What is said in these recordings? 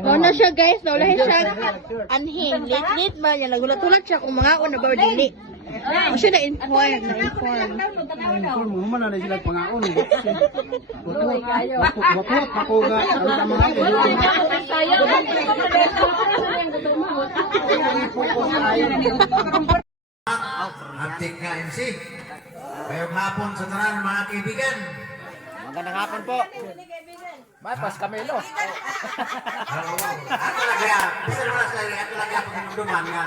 Ano siya guys, naulahin siya anhin. Lit ba niya, nagulat-ulat siya kung mga una ba dili. Ano siya na-inform. Mo man na sila pangaon. Bakot ako nga ang mga Antik nga MC. Ngayong hapon sa tanan mga kaibigan. Magandang hapon po. May pas Camilo. Ako lagi, bisa naman sa lagi, ako lagi ako kinumduman nga.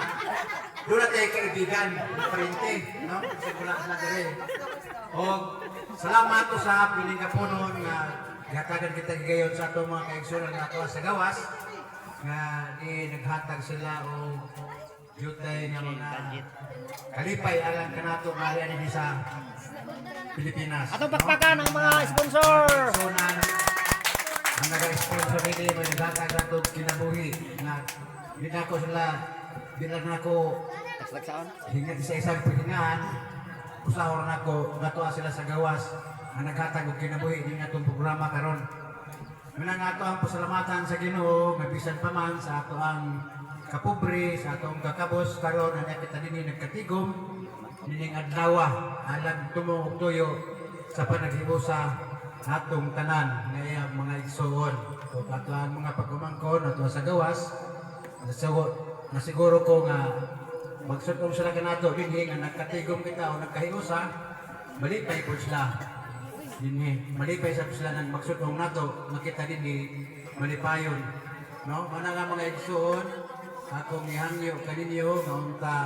Doon na tayo kaibigan, parente, no? Kasi wala sila dere. O, salamat ko sa piling kapunon nga gatagan kita gayon sa itong mga kaigsunan nga ito sa gawas nga naghatag sila o yutay nga mga kalipay alang kanato nga din sa Pilipinas. Atong pakpakan ng mga sponsor. So na ang nag-sponsor nila may naghatag na ito kinabuhi na binako sila bilang ako hingga sa isang pilingan usahor na ako natuwa sila sa gawas ang naghatag og kinabuhi din atong programa karon. Muna nga ato ang pasalamatan sa Ginoo nga bisan pa man sa ato ang kapobre sa atong kakabos karon ang kita dinhi nagkatigom nining adlaw alang tumo og tuyo sa panaghiusa atong tanan nga mga igsoon o ato ang mga pagkumangkon ato sa gawas na siguro ko nga magsutong sila kanato dinhi nga nagkatigom kita o nagkahiusa malipay po sila dinhi malipay sa sila nang magsutong nato makita dinhi malipayon no mana nga mga igsoon akong ihangyo kaninyo nga unta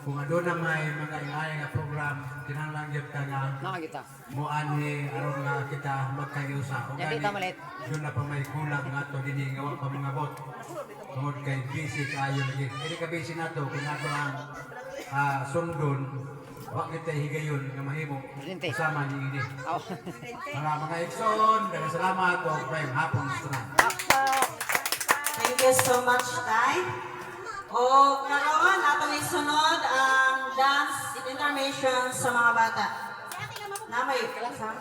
kung ano na may mga ingay nga program kinahanglan gyud ka nga Nakakita. muani aron nga kita magkahiusa o gani doon na pa may kulang nga ato dinhi nga wa pa mga bot tungod kay busy kayo lagi dili ka busy nato kung ato ang sundon wa kita higayon nga mahimo kasama ni ini mga igsoon daghang salamat o prime hapon sa Thank you so much, Tay. O naroon natin isunod ang dance intermission sa mga bata. Namay, kalasa.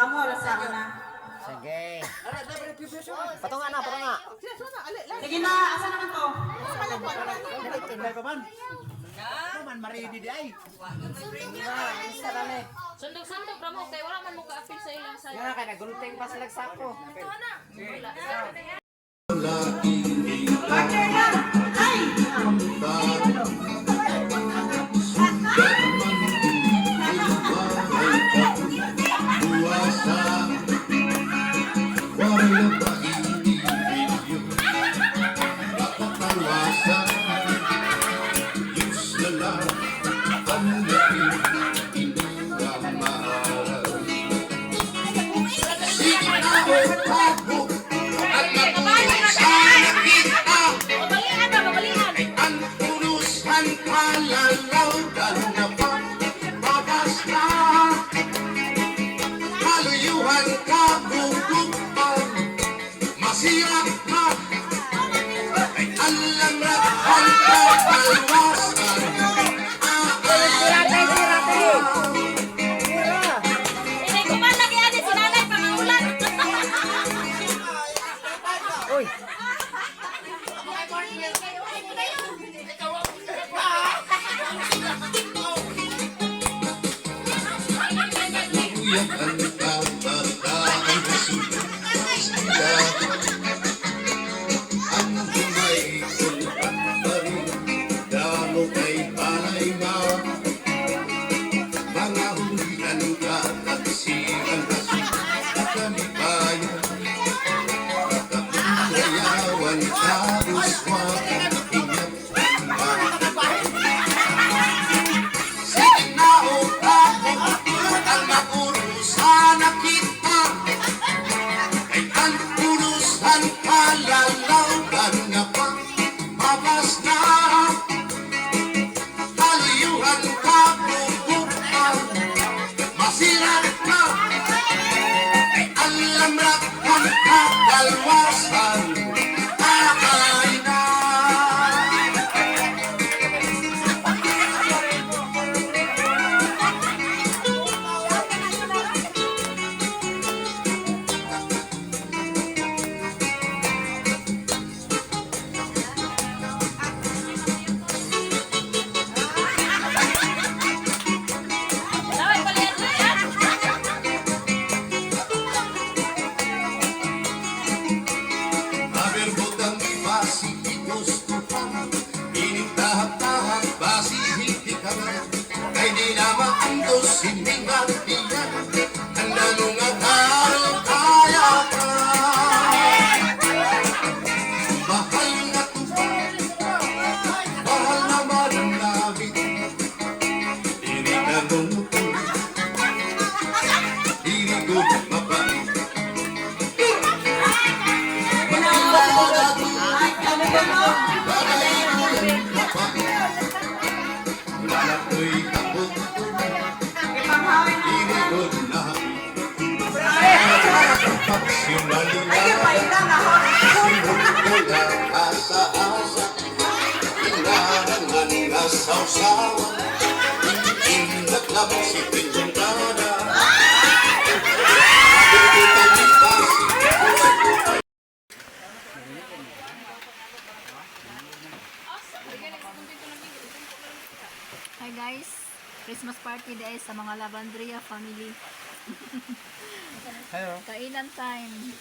Kamu oras sa akin na. Sige. Patunga na, patunga. Sige na, asa naman to? Man maridi di ay. Sundog-sundog ra mo kay wala man mo ka-appeal sa ilang side. Nga kay nagulting pa sila sa ako. Partner na! Ay! Sasawsawan Inaglam si Pinjangkada Hi guys, Christmas party dahil sa mga Lavandria family. Hello. Kainan time.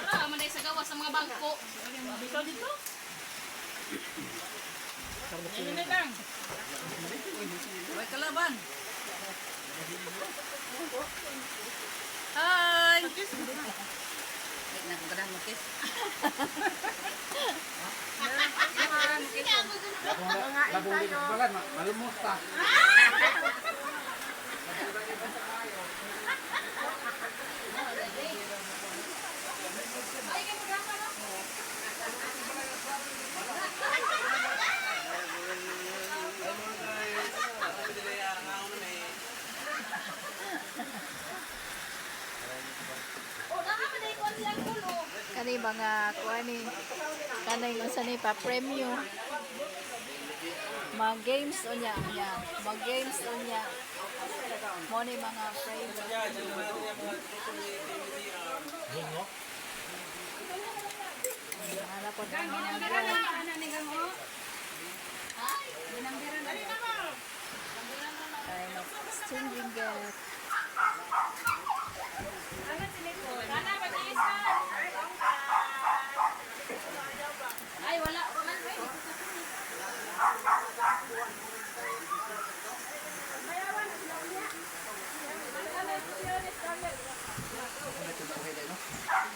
Wala, man sa gawa sa mga bangko. Bitaw dito. Ini lang. May kalaban. Hi. Labong balat, malumusta. Kani mga kuani kanay unsa ni pa premyo. Mga games unya, mga games unya. Mo ni mga premyo. Hanap po ng mga exchange ringgit. Ay, wala.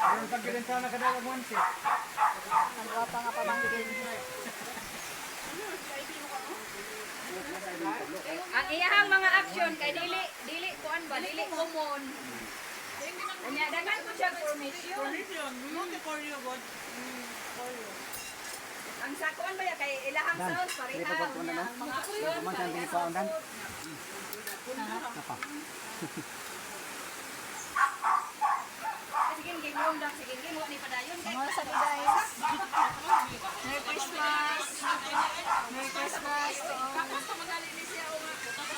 Ang pagkirin sa nakadala mo siya. Ang guwapa nga pamangkin. Ang iyahang mga action kay dili kuan ba dili common. Anya dagan ko siya formation. Ang sa kuan ba ya kay ilahang sound pareha niya ang mga action. Kumantan din pa ondan. Sige gingon dak sige gingon ni padayon kay Mga sabi guys. Merry Christmas. Merry Christmas. to all.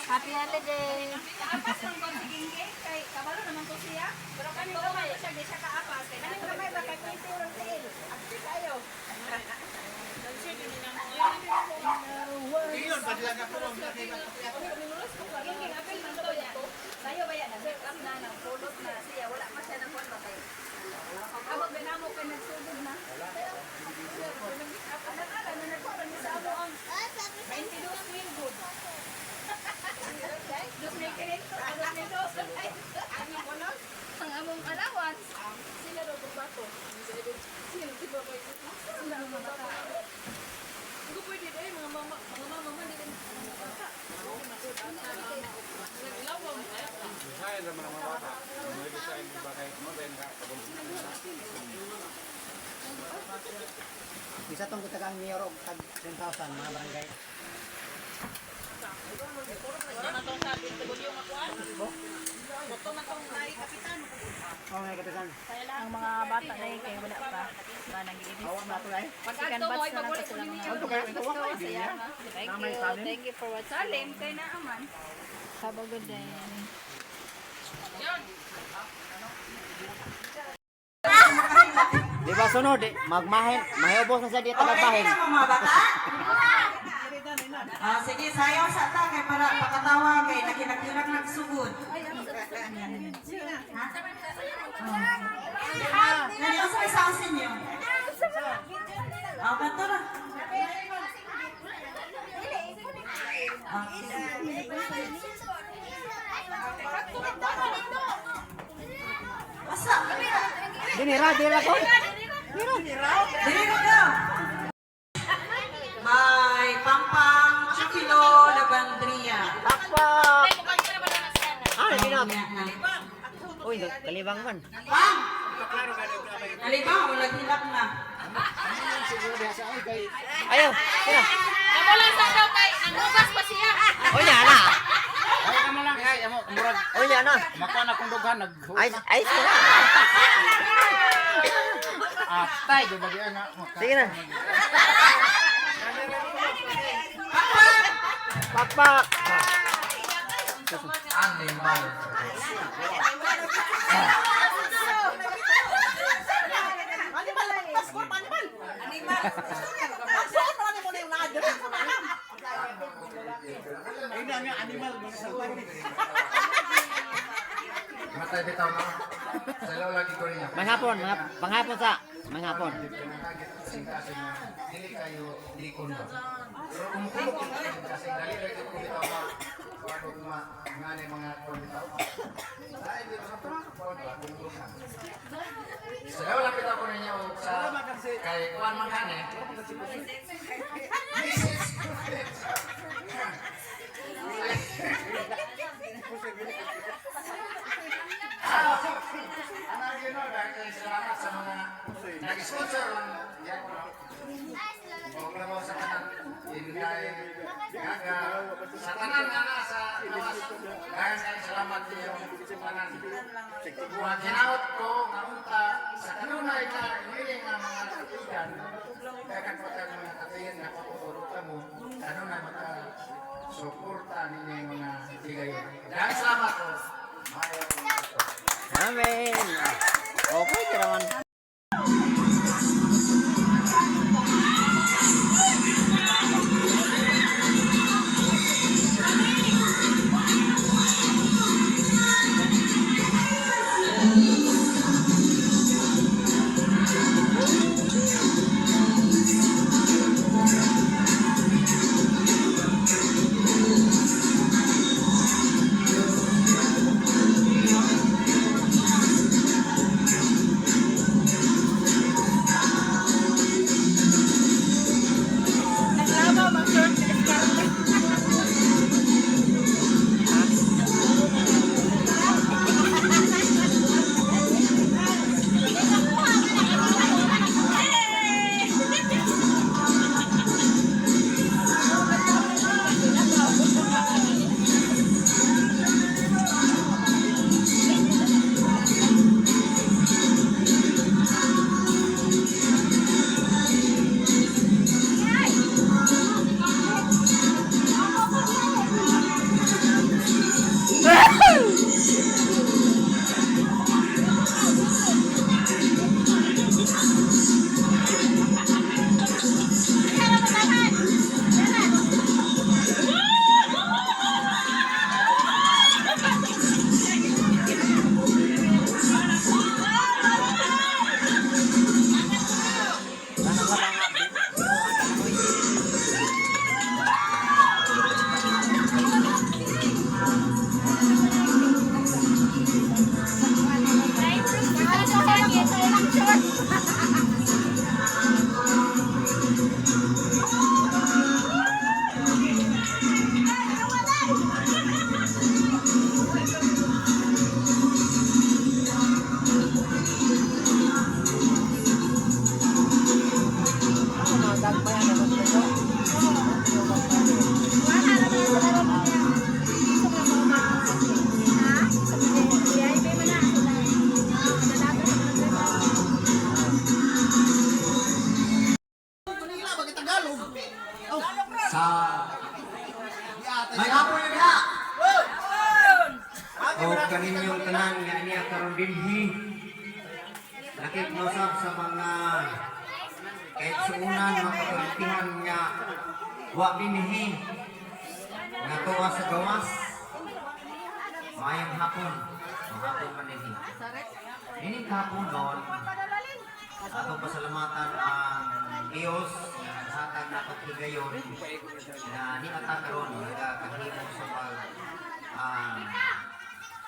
Happy holiday. kaapas lang ko sige kay kabalo naman ko siya. Pero kani gamay siya di siya kaapas kay kani gamay ba kay pwede ron tail. Abdi kayo. Iyon pa sila kapulong sa King apel man to ya. Sayo ba yan? Set up na ng pulot na siya. Wala pa siya ng kuwan ba kayo? Abot ba namo kay nagsugod na? Nakala na nagkuha niya sa amo ang 22 mil good. Dos may kirekto. Dos may dos. Ang yung bonus. Ang among allowance. Sila daw bato. Sila di ba may sila ang mga bata. Hindi pwede dahil mga mama man din. Isa tong kitagang mayor og tag 10,000 mga barangay. Oh, may kapitan. Ang mga bata na yun kaya wala pa. Ba nag-iibis. Awan na to ay. Second batch na lang pa sila mga. Thank you for watching. Salim kay na aman. Have a good day. Di ba sunod magmahin, mahubos na sa di Okay, tagabahin. na mga bata? Sige, sayaw sa ta kay para pakatawa kay nakinakirang nagsugod. Nani sa may sausin niyo? Kanto na. Asa? Dinira ko. Dili ko ka. May pampang chikilo Lavandria. Pakpak. Hindi na. Uy, kalibang man. Pang! Nalibang, walang hilak na. Ayaw. Sira. Kamulan sa daw kay nangugas pa siya. Uy, na. Ay ka mo lang ay amo murag Uy, na. makuha na kung dughan nag Ay, sira. Atay, di ba diyan nga? Sige na. Pakpak. Animal. Matay bitaw na. Salaw lagi ko rin. Manghapon, panghapon sa. Manghapon. Kasi dili kayo likon ba. Pero kung kulok yung kasi dali kayo kung bitaw na paano ngani mga kung bitaw. Ay dito sa pagkakon ba kung salaw lang bitaw ko ninyo sa kay kuan man kani. Ano yun dahil salamat sa mga nag-sponsor yan ko. Huwag na mo sa kanan. Inday, gaga. Sa kanan nga na sa lawas. Dahil kayo salamat niyo sa kanan. Buwan ginaot ko, naunta, sa kanunay na iniling ng mga katigan. Kaya kagpatag mga katigan na kukuruta mo, kanunay maka-suporta ninyo yung mga tigayon. Dahil salamat ko. Maayos po. Amen. Okay, kiraman. May hapon yun ha! O kaninyong tanan nga niya karon dinhi. Nakiknosab sa mga kahit suunan makapantihan nga wa dinhi nga tuwa sa gawas. Mayang hapon. Mahapon man dinhi. Ining hapon doon atong pasalamatan ang Diyos na nagsatag na paghigayon na niata karon nagkakahimo sa pag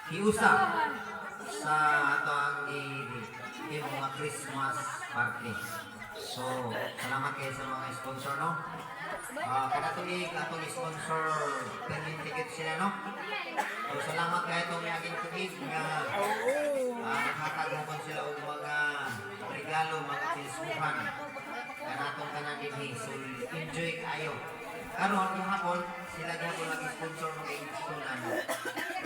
hiusa sa ato ang mga Christmas party. So, salamat kayo sa mga sponsor, no? Kada tuig atong sponsor permanent ticket sila, no? So, salamat kayo itong naging tuig nga nakakagawan sila og mga regalo, mga pilsuhan kanatong tanan dinhi. So, enjoy kayo. Karon yung hapon, sila gihapon nag-sponsor ng istunan.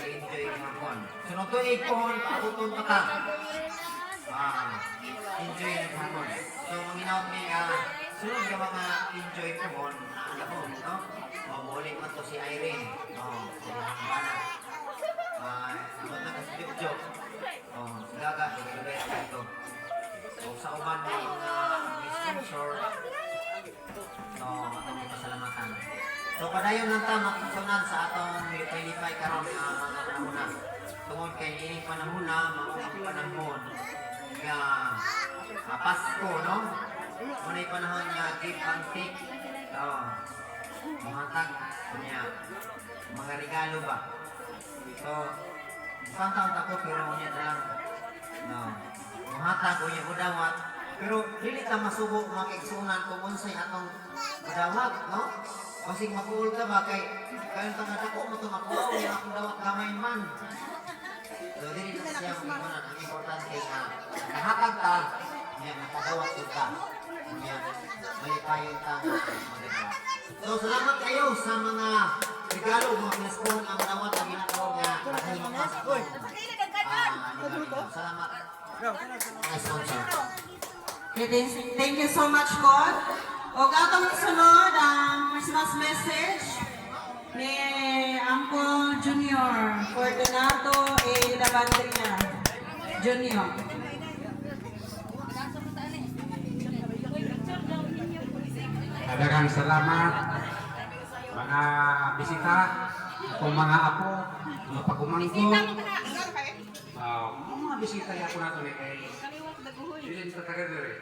Enjoy yung hapon. Sunod tuig pohon, pauton pa ka. enjoy ang hamon. So, ang ginawa may sunod ka mga enjoy ko mon. Ako, no? Mamulit man to si Irene. Si Bana. Ano na kasi joke. Silaga, sigagay sa ito. So, sa uban may sponsor. So, atong pasalamatan. So, padayon lang ta makasunan sa atong lipay-lipay karon mga panahon. Tungod kay ining panahon mga panahon nga Pasko, no? Muna'y panahon nga give and take. Mga tag, mga regalo ba? So, isang taon ako pero niya lang mga tag o niya budawat. Pero dili ta masubo makiksunan kung unsay atong budawat, no? Kasi makuul ka ba kay kayon tanga dako mo to makuha niya akong dawat gamay man. So, dili na siya magigunan. Ang importante nga nahatag ta niya makadawat ko ka. Niya malipayon ta magagawa. So, salamat kayo sa mga regalo, mga pinaspoon ang dawat na ginagawa nga dahil mga sponsor. Salamat. Mga sponsor. Okay, thank you so much, God. O atong sunod ang Christmas message ni Uncle Junior Fortunato A. Lavandria Junior. Daghang salamat mga bisita, kung mga apo, mga pagumangko. Mga bisita ako na ito kay Dilin sa taga-diri.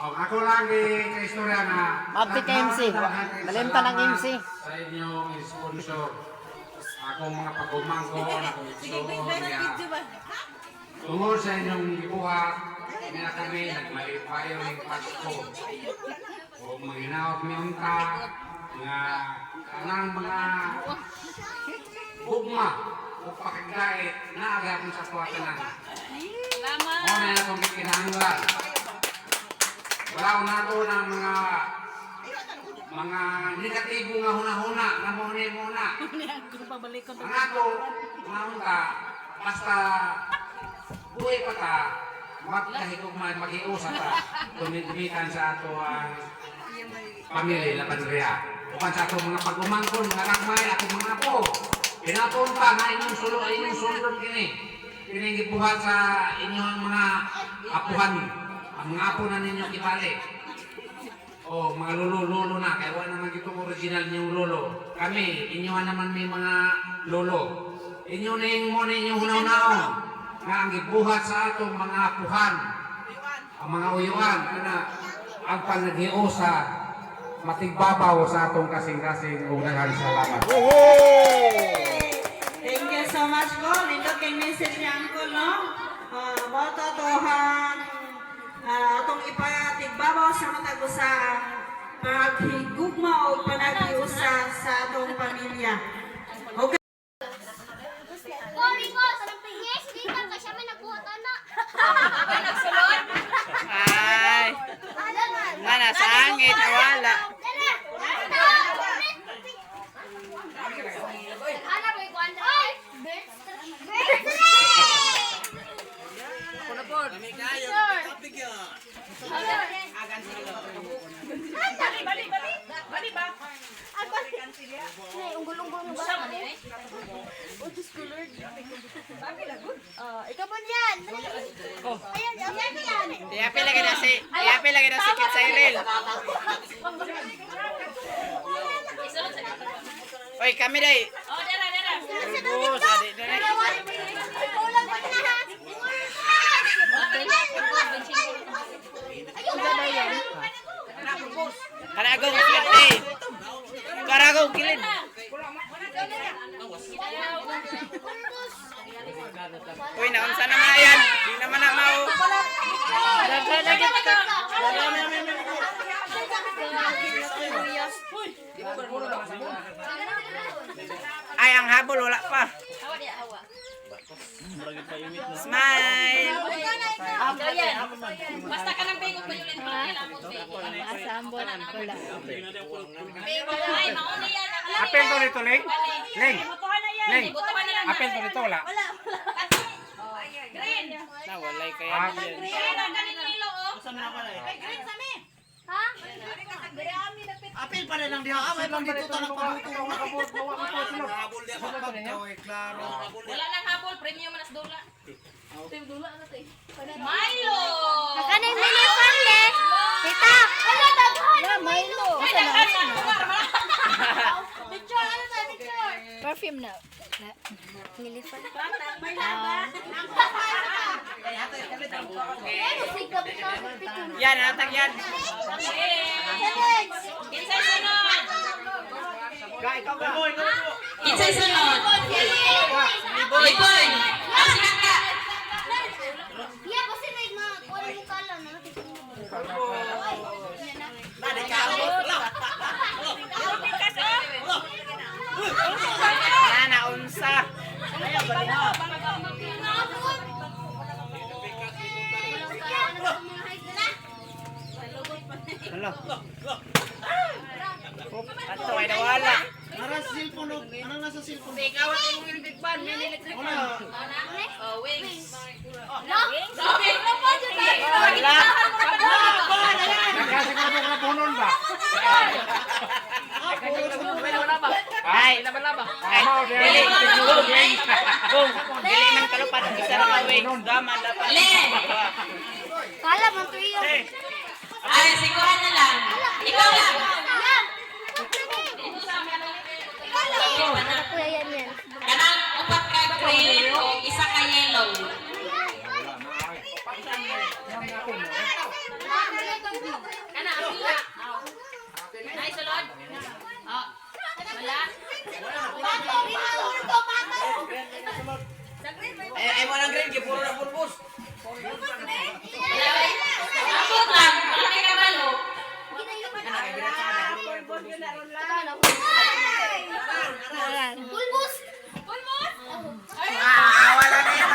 Ako lang kay istorya na Mabti ka MC. Malimta ng MC. Sa inyong sponsor. Akong mga pagumangko, akong istorya niya. Tungkol sa inyong gibuhat, niya kami nagmalipayo ng Pasko. O manginawag mi unta nga kanang mga bugma o pakigdait na agapon sa tuwatanan. O na itong kinahanglan. Wala na ito ng mga negatibo nga huna-huna na muna. Ang ako, mga unta, basta buhay pa ta, magkahigog mag-iusa ta, tumitan sa ato ang pamilya na Lavandria. Upan sa ato mga pag-umangkon, mga kakmay, ato mga apo. Pinapunta na inyong sulod kini. Kini gibuhat sa inyong mga apuhan. Ang mga apo na ninyo kibali. O mga lolo na, kaya wala naman itong original niyong lolo. Kami, inyo naman may mga lolo. Inyo na yung mo ninyong hunaw-naon. Nga ang gibuhat sa atong mga apuhan. Ang mga uyuan, na ang panaghiusa matigbabaw sa atong kasing-kasing ug daghang salamat. Thank you so much, God. Ito kay message ni Uncle, no? Bata tohan atong ipatigbabaw sa matag usa paghigugma o panaghiusa sa atong pamilya. Okay. Sorry ko, sa pigis, di ka kasi may nagbuhatan na. Ay, mana sangit, wala. Ana boy kwanta. Bali ba? Unggul-unggul mo ba? Ikaw po niyan. Ayan, yan. Iapi lagi na si Kit Cyril. Oy, kami day. Oh, dara. Oh, sadi dere. Ikaw lang ba na ha? Ayun, ganda yan. Karagong flirty. Karagong kilid. Uy, naunsa na mga yan. Di naman na mau. Ay, ang habol, wala pa. Smile. Basta ka ng bego pa yun. Asambol ang pula. Ay, mauna yan. Apel to nito, Leng? Leng? Leng? Butuhan na lang. Apel to nito, wala? Green. na, walay kaya diyan. Apil pa rin lang diha. May bang dito ta nagpabuto. Wala nang habol, premium manas dola. Milo! Kanang mini panle. Tita. Ano dapat? Yeah, Milo. Picture, ano na picture? Perfume na. Mini pan. Yan, atag yan. Kinsay sunod? Guys, ikaw ka. Kinsay sunod? Liboy! Ang sikat ka! Yeah, kasi may mga kuha mo kala na. Nana, unsa. Hello. Ato ay nawala. Nara sa cellphone. Ano nasa cellphone? Ikaw ang yung big fan, may electric fan. Oh, wings. No? Sabi ko po, Wala. Nagkasiguro ka punon ba? Ay, laban-laban. Ay, dili. Kung dili ng kalupan, isa na kawing. Daman dapat. Kala man to iyo. Ay, siguran na lang. Ikaw lang. Kuya yan. Kanang upat ka green o isa ka yellow. Kana, apila. Ay, sulod. Oh. Wala. Ay mo lang green, gipuro na pulbos. Abot lang. Wala kay kabalo. Pulbus. Wala na yan.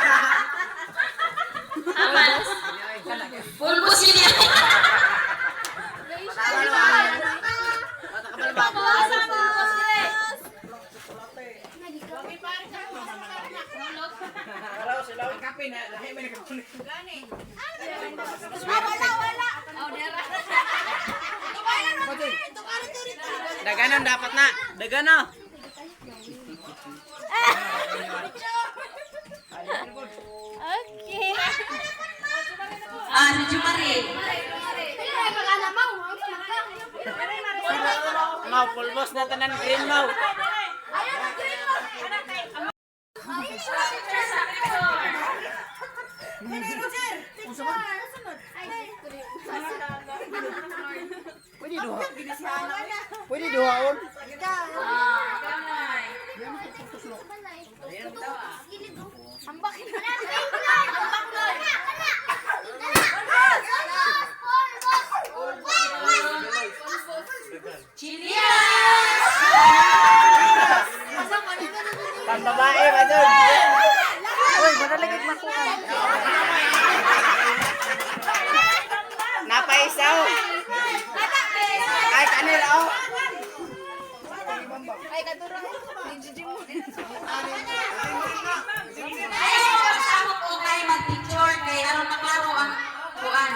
Aman. Pulbos yun yan. Daganan dapat na. Dagano. Okay. Ah, si Jumari. Mau pulbos na tanan green mau. Pwede duhaon. Pambabae ba doon? Uy, manaligid makuha. Napaisaw. Ay, kanila oh. Ay, kadurang. Ay, kasama ko kayo mag-picture kay aron maklaro ang kuan.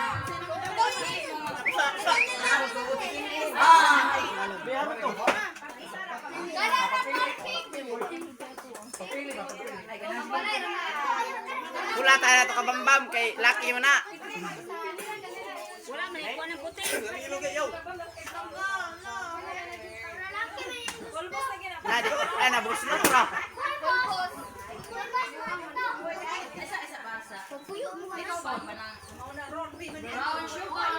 Wala tayo na ito kabambam kay Lucky mo na. Wala na ikuan ng puti. Nadi, ay nabus na ito na. Isa basa. Ikaw ba manang brown sugar.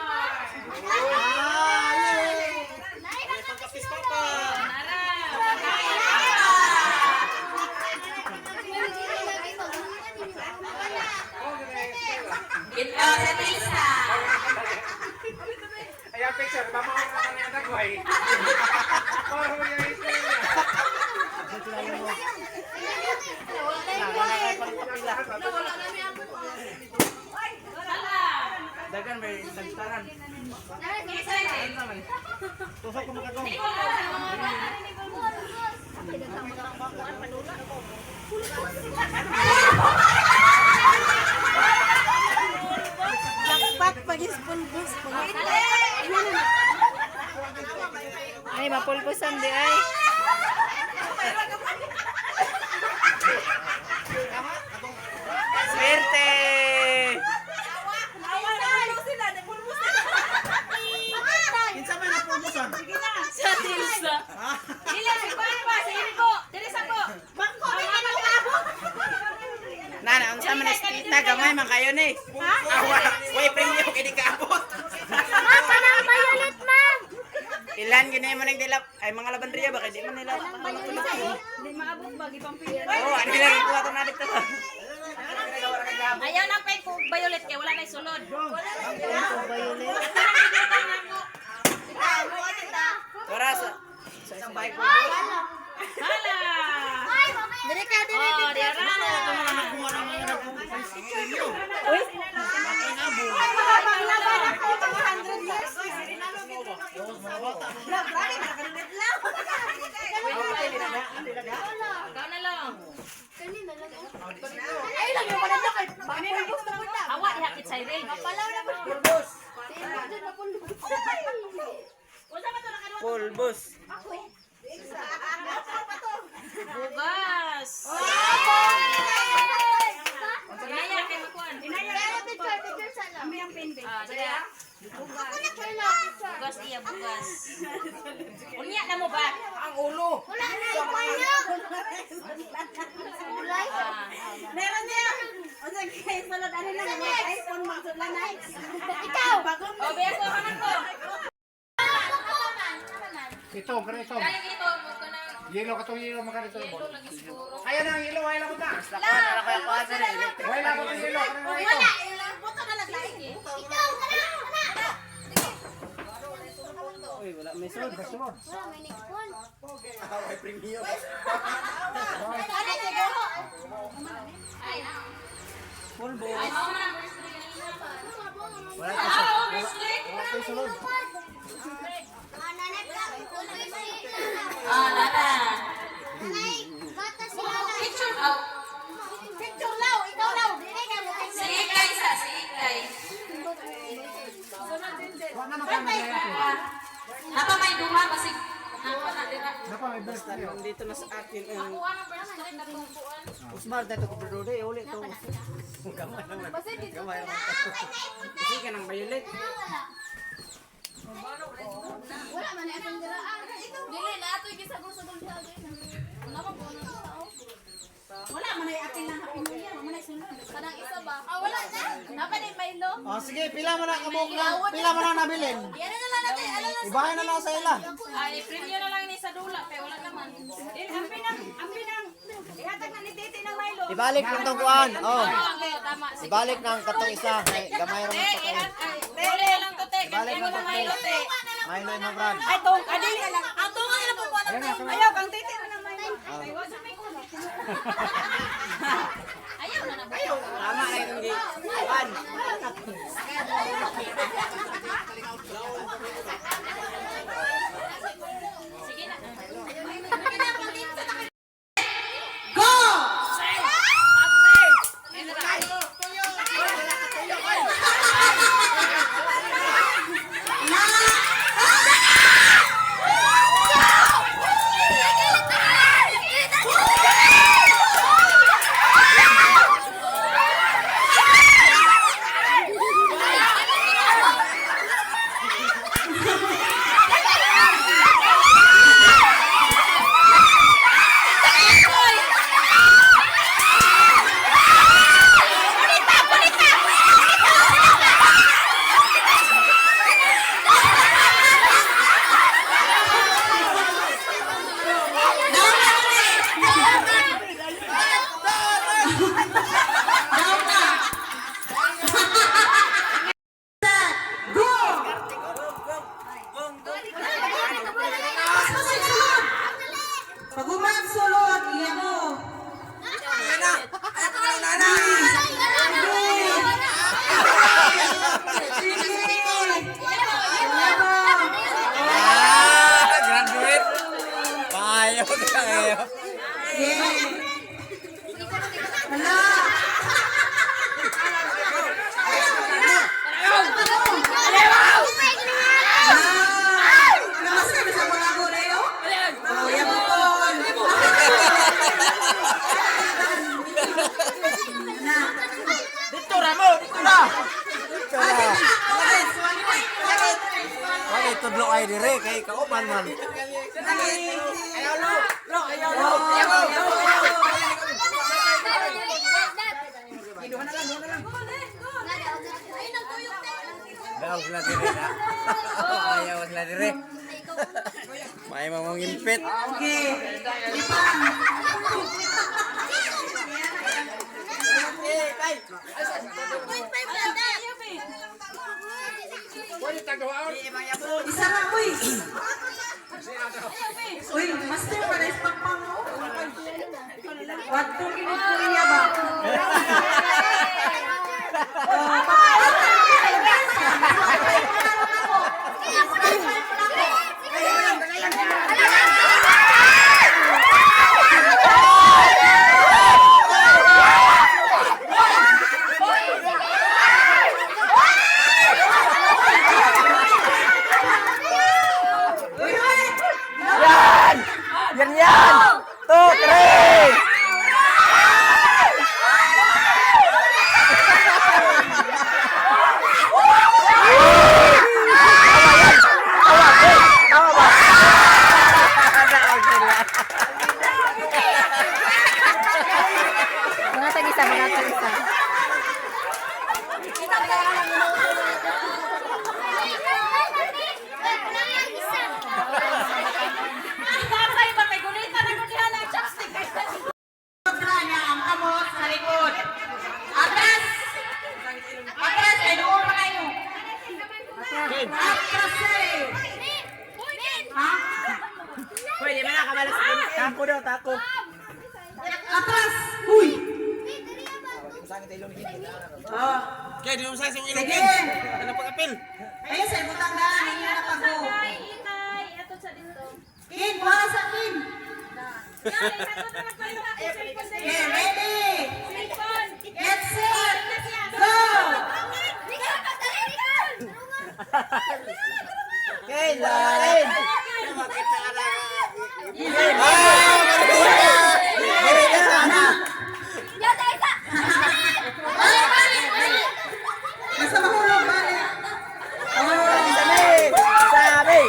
Ito sa pizza. Ayan, picture. Tama ko na kanina na ko ay. Oh, yung istorya. Dagan may nagtaran. Tusok ko makatong. Pulbus. man kita gamay man kayo ni. Awa, way premium kay di kaabot. Mapa ng violet, ma'am. Ilan gini man ang dilap ay mga labanriya ba kay di man nila. Hindi maabot ba gipang pila. Oh, ano nila rin kuha to na dito. Ayaw na pa yung violet kay wala na sulod. Tara sa isang bike. Hala. Dili ka, dili. Oh, dia Kau na lang. Ay, lang yung mananda kay. Awak yakit sa rin. Palaw na ba? Pulbos. Bugas. Inaya kay makuan. Ami ang pindi. Ah, daya. Bugas iya bugas. Unya na mo ba? Ang ulo. Meron niya. O sa kay salad ano lang mga iPhone magsud lang na. Ikaw! O biya ko hanan ko. Ito, pero ito. Kaya ito mo ko na. Yelo ka to, yelo makano to. Ito lagi siguro. Ayan ang yelo, ay lang ko ta. Wala ko yung kuha sa electric. Wala ko to yelo, kanang ito. Buto na naglaigi. Ikaw! Kana! Uy, wala may sulod. Sunod. May next one. Ay, premium. Ano siguro? Ay. Pulbos. Ay, mama na first three kanina. Wala ko Ah, first three. Ah, nana. Picture out. Picture law! Ikaw law! Dili ka mo Si Iklay sa, si Iklay. Napa may duha kasi napa na dira. Napa, may best na yun. Dito na sa akin. Ako ano first three na tumbuan. Usmar dito ko bro de uli to. Gamay naman. Gamay naman. Kasi ka ng violet. Wala man na akong diraan. Dili na ato gisagol-sagol diha guys. Napa po na tao. Wala man ay atin lang happy new year, man ay sunod. Kanang isa ba? Ah, wala na. Napa ni Milo? Oh, sige, pila mo na kamok na. Pila mo na nabilin. Yan na lang natin. Ano na Ibahay na lang sa ila. ay premium na lang ni sa dula pero wala naman. Ang pinang. Ihatag na ni Titi ng Milo. Ibalik lang tong kuan. Oh. Okay, tama. Sige. Ibalik nang katong isa. Kay gamay ra man to kay. Dili lang to te. Ibalik Ganyan lang lang to Milo te. Milo mo brad. Ay, tong adili na lang. Ang tunga nila po wala. Ayaw kang Titi na ng Milo. Ay, wasa may kuno. Ayaw na na. Tama na itong di. Kuan. Sige na. Pag sulod, iyan mo. Graduate. Payo kayo. Hala. Namas kami sa mga guleo? Oh, yan mo. Dito Ramo, dito na. Wala tudlo ay dire kay kauban man. Malupit. Okay. Lipan. Isa na, uy. Uy, master, para ispagpang mo. Wato, kinit ko niya ba? Yan! 2, 3! Mga tag-isa, mga tag-isa. Kontra niya ang kamot sa likod. Atras! Atras! Ay, doon pa kayo. Atras eh! Ha? Pwede man nakamalas. Tako daw, tako. Atras! Uy! Oh. Kaya di mo sa isang Sige! Ano pag-apil? Ayun, sa ibutang daan ninyo na pag-go. Kin, buha sa Kin! Okay, ready! Get set! Go! Okay, lain! Nasa mahulog, balik! Sabi!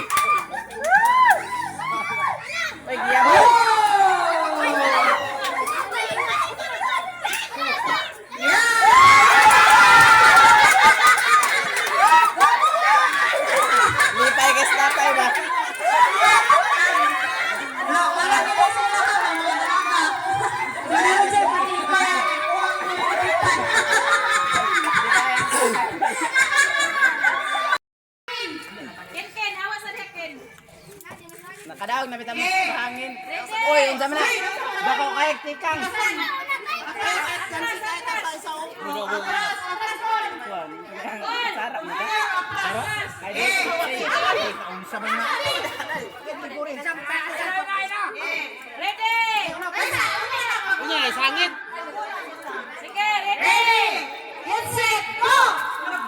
Uy, giyan mo! Lipay ka sa tapay ba? Wala nila sila ka, mga dalaga. Wala nila sila ka. Nakadaog na bitamo sa hangin. Uy, unsa man na? Bako kay tikang. Sarap na ka. Sarap. Kay unsa man na? Unya, sangit. Ready! Get set! Go!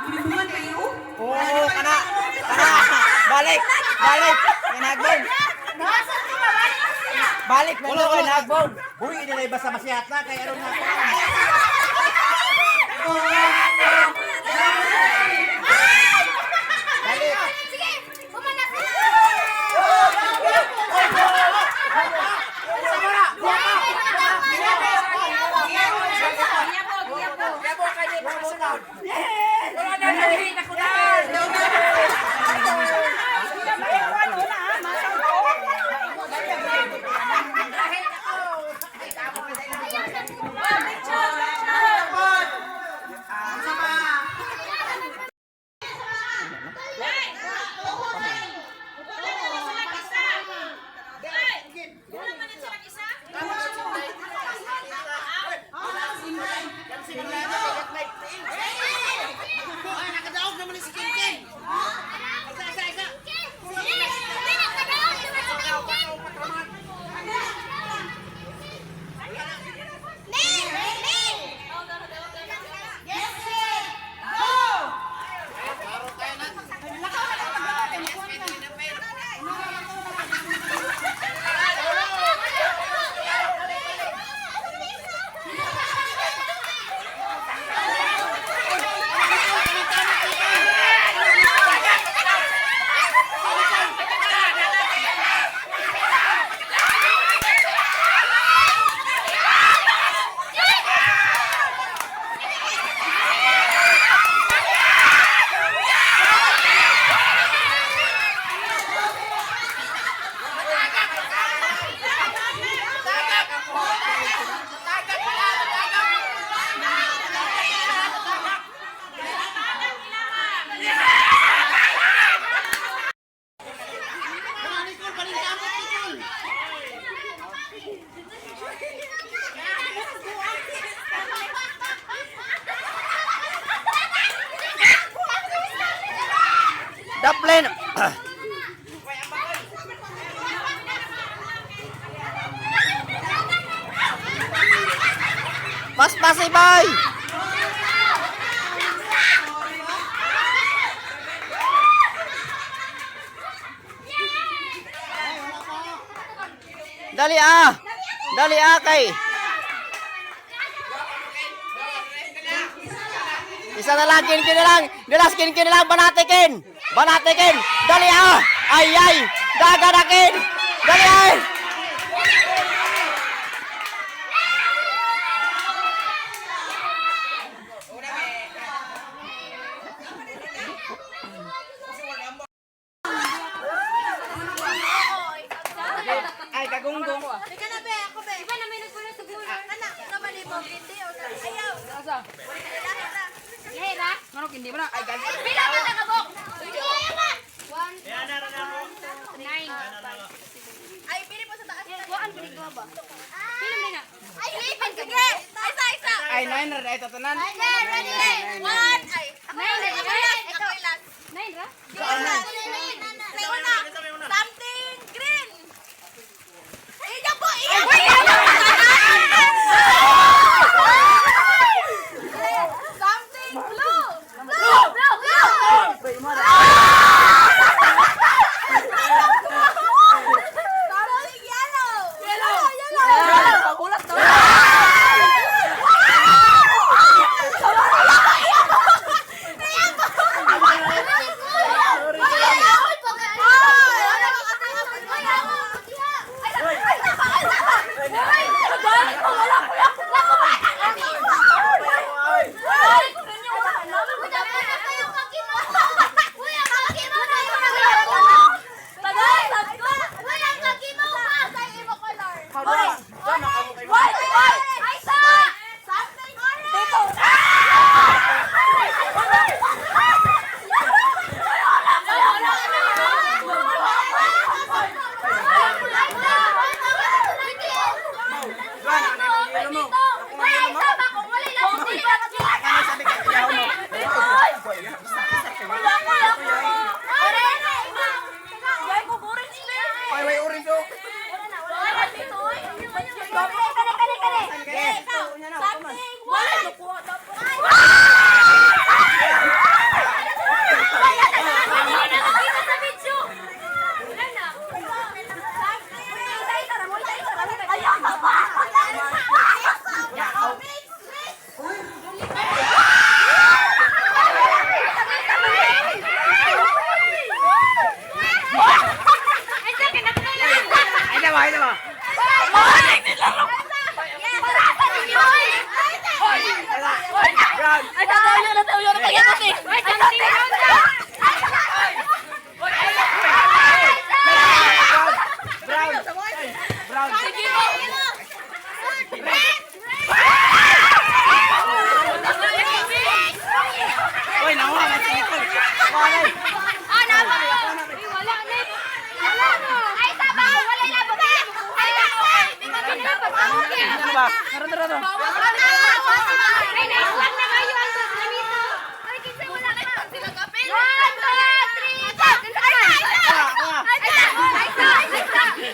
Nagbibuhan kayo? Oh, kana. Balik. Balik. Nagbon. Balik mo ko nagbon. Uy, inilay ba sa masyat na? Kaya ano na? Daplin. Pas-pas si boy. Dali ah. Dali ah kay. Isa na lang, kin na lang. Dilas kin na lang, banatikin. Banatikin. Dali ah. Ay ay. Dagadakin. Dali ay. Ay kagunggong. Teka na, be. Ako, be. Iba na may nagpula sa gulo. Anak, naman mo. Hindi, o na. Ayaw. Asa? Hera. Manok hindi mo na. Ay gal. Pila ka na kabok. Ayaw ka. 1, 9. Ay, pili po sa taas. Kuhaan ko dito ba? Pili mo na. Ay, lipan ka. Sige. Isa. Ay 9 ra ito tanan. Ay, ready. 1. Ay, ako last. Ako last. 9 ra? Something green. Iya po, iya po. Something blue. Something yellow. Ulat to. Ay orange to. Ay naman. Oy, nawa na sige. Wala. Ano ba? Tara. Sabi.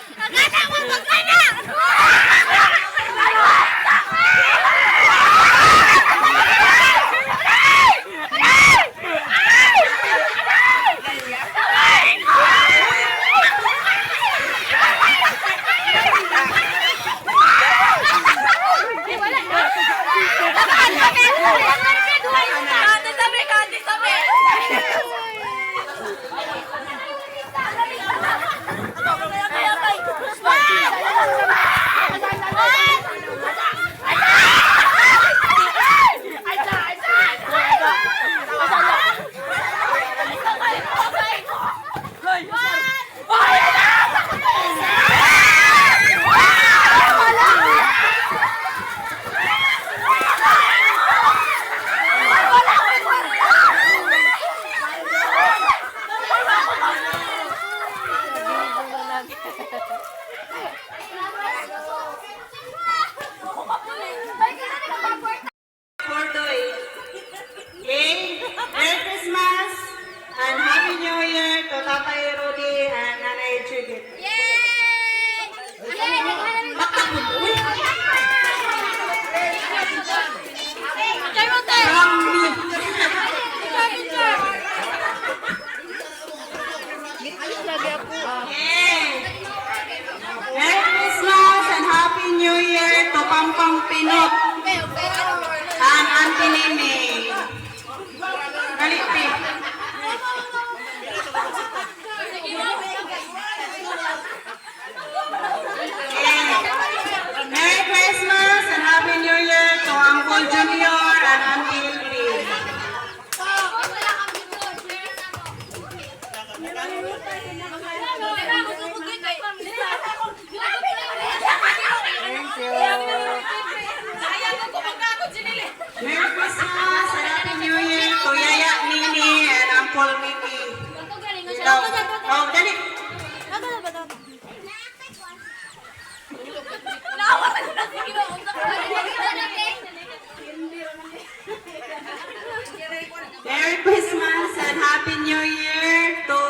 Inok. And Auntie Nene. Galiti. Merry Christmas and Happy New Year to Uncle Junior and Auntie Elvie. Merry Christmas and Happy New Year to Yaya Nini and Uncle Mickey. Oh, dali. Merry Christmas and Happy New Year to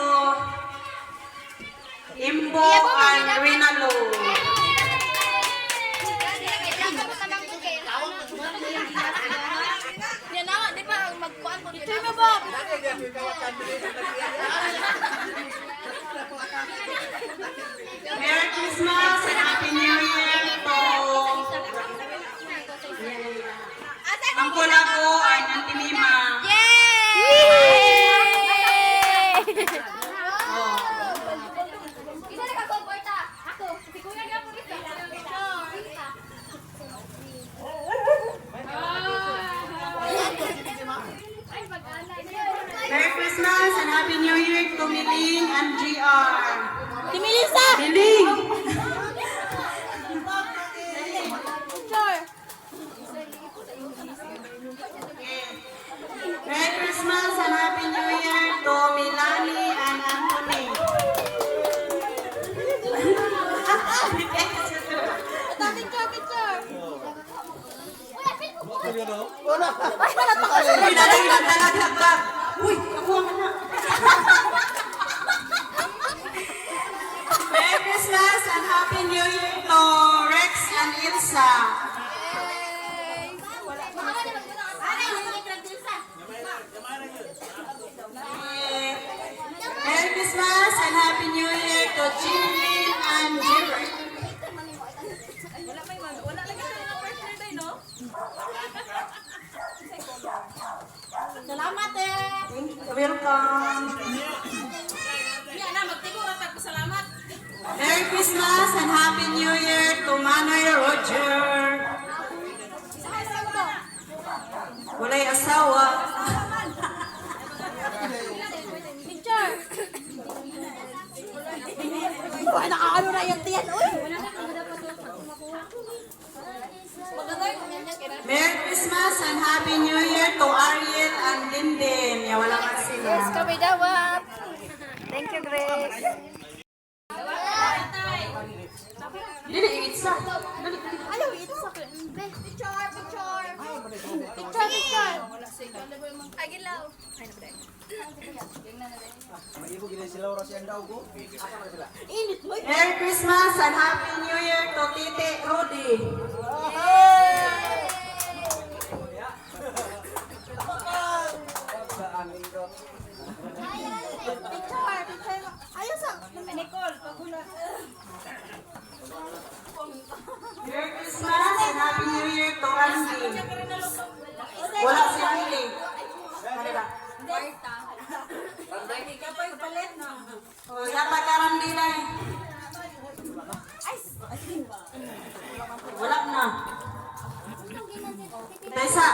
Imbo and Rinalo. Yan na, di ba? Magkuhan mo. Ito mo ba? Merry Christmas and Happy New Year to Uncle Ako and Auntie Mima. Merry Christmas and Happy New Year to Miling and GR. Timilisa! Miling! Merry Christmas and Happy New Year to Milani and Anthony. Uy, dalag ba? Uy, nakuha ka na. Merry Christmas and Happy New Year to Rex and Ilsa. Merry Christmas and Happy New Year to Jimmy and Jimmy. Salamat eh! Welcome. Merry Christmas and Happy New Year to Manoy Roger. Walay asawa. Uy, nakaano na yung tiyan, uy! Merry Christmas and Happy New Year to Ariel and Linden. Ya, wala man sila. Kami dawat! Thank you, Grace! Dili, itsa. Ano, ito sa akin. Picture! Picture! Picture! Picture! Agilaw! Ay, nabaday. Init mo! Merry Christmas and Happy New Year to Tite Rudy. Picture! Picture! Ayos ah! Nicole, pagulat. Merry Christmas and Happy New Year to Randy. Wala si Randy. Kanila. Oh, yata ka Randy na eh. Wala na. Tessa.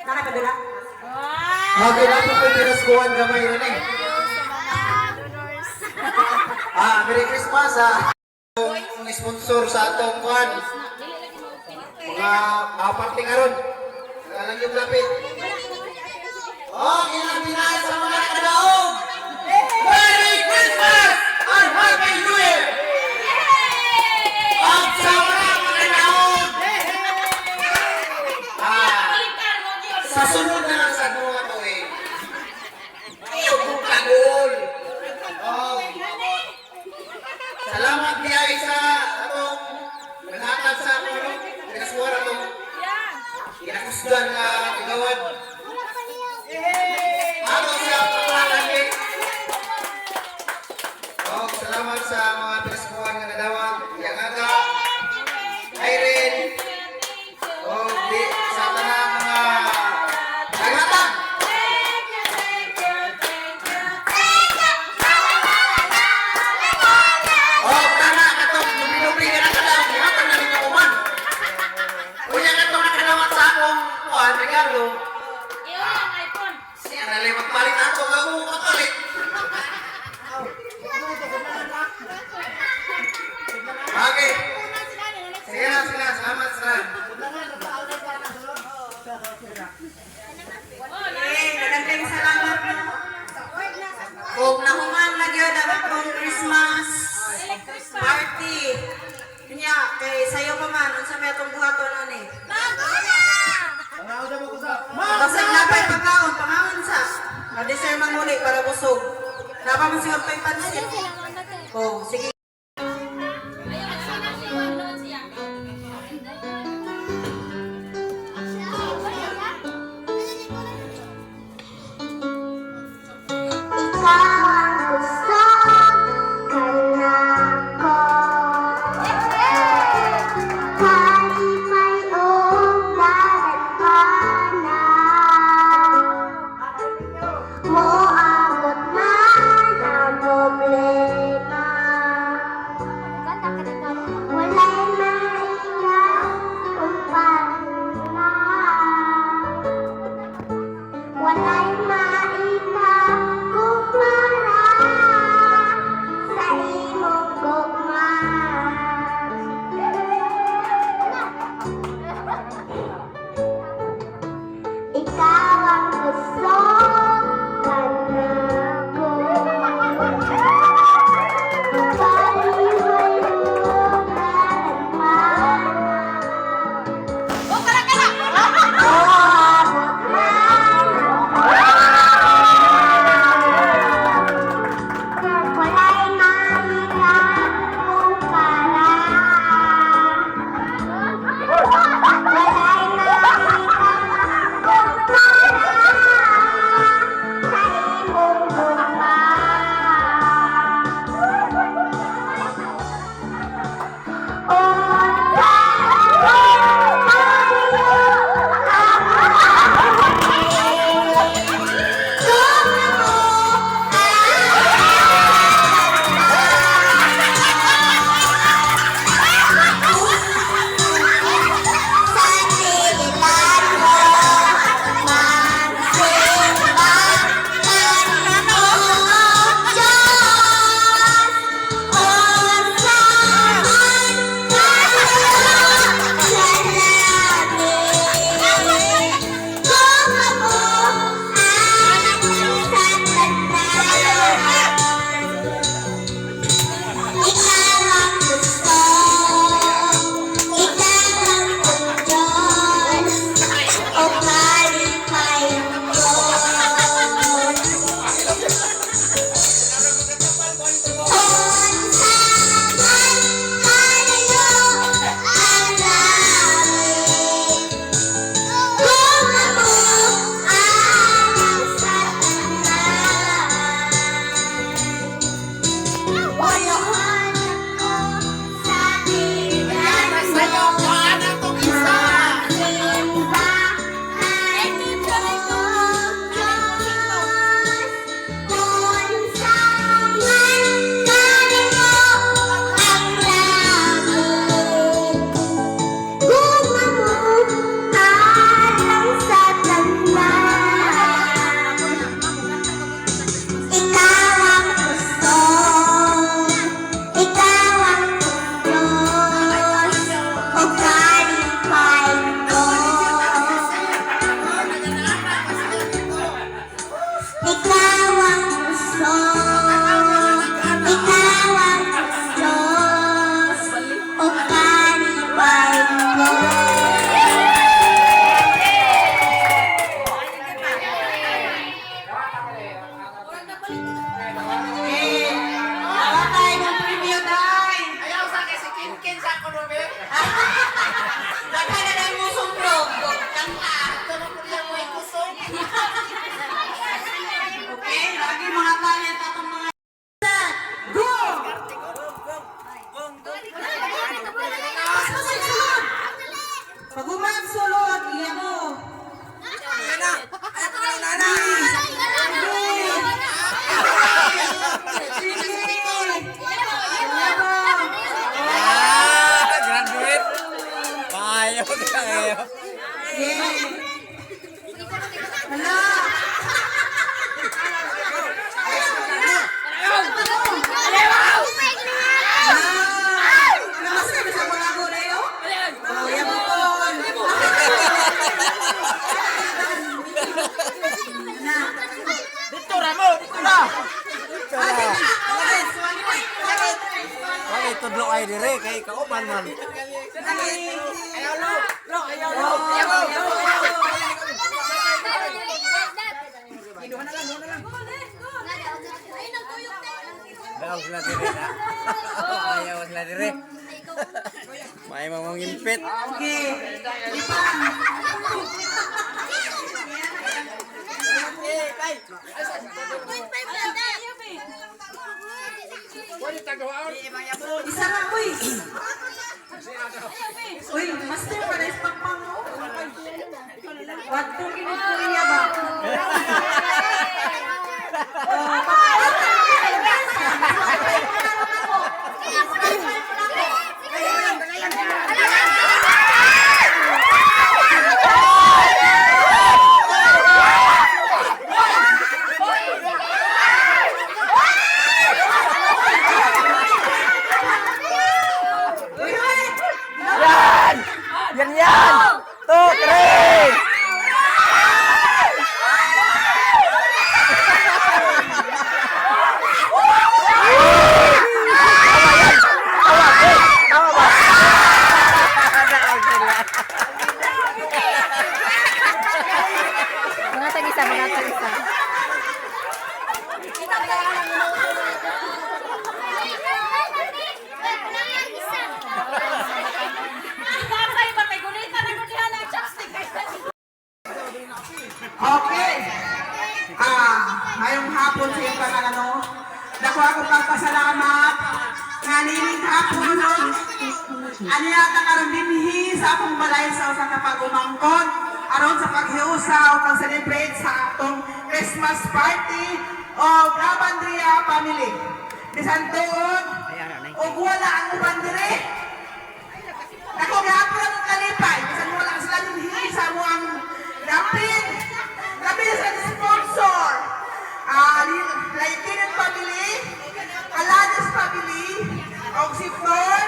Nakapadula? Okay, natin po pinaskuhan gamay rin eh. Merry Christmas Ang sponsor sa atong kwan. Mga aparting aron. Alam yung lapit. Ilang binay sa mga kadaog. Merry Christmas and Happy New Year! At sa mga kadaog. Sa sunod na lang sa duwa to eh. Ayaw kong kagol. Salamat niya sa atong naghatag sa ako. Pinasuwara to. Kinakusgan na igawad. Ako siya papalan eh. Salamat sa mga pinasuwara na nadawag. Yagaga, Irene, regalo. Iyo ang iPhone. Siya nalimat balik ako, ako kapalit. Okay. Sige na, salamat sila. Okay, daghang salamat na. Kung nahuman na gyud ang akong Christmas party. Kanya kay sayo pa man unsa may atong buhaton ani? Basig na pa'y pagkaon, pangangon sa. Na-dessert man muli para busog. Napa mo siya pa'y pansit. Oh, sige. Hala! Namas ka sa mga goreo? Oh, yan po. Dito ra mo, dito ra. Wala tudlo ay dire kay kauban man. Ayaw sila dire na. Ayaw sila dire. May mamang impit. Okay. Isa na, uy. Uy, master, pares pagpang mo. Wato kinikuliya ba? Yan! 2, 3! Mga tag-isa, mga tag-isa. Okay. Ngayong hapon sa iyong pangalano, dako ako pagpasalamat nga nining hapon no. Ano yata karon dinhi sa akong balay sa usa ka pag-umangkon aron sa paghiusa o pag-celebrate sa atong Christmas party o Brabandria family. Bisan tuod, ug wala ang uban dire. Dako gihapon ang kalipay, bisan wala sila dinhi sa amuang dapit. Labi sa sponsor, Laitinan family, Alanis family, o si Flor,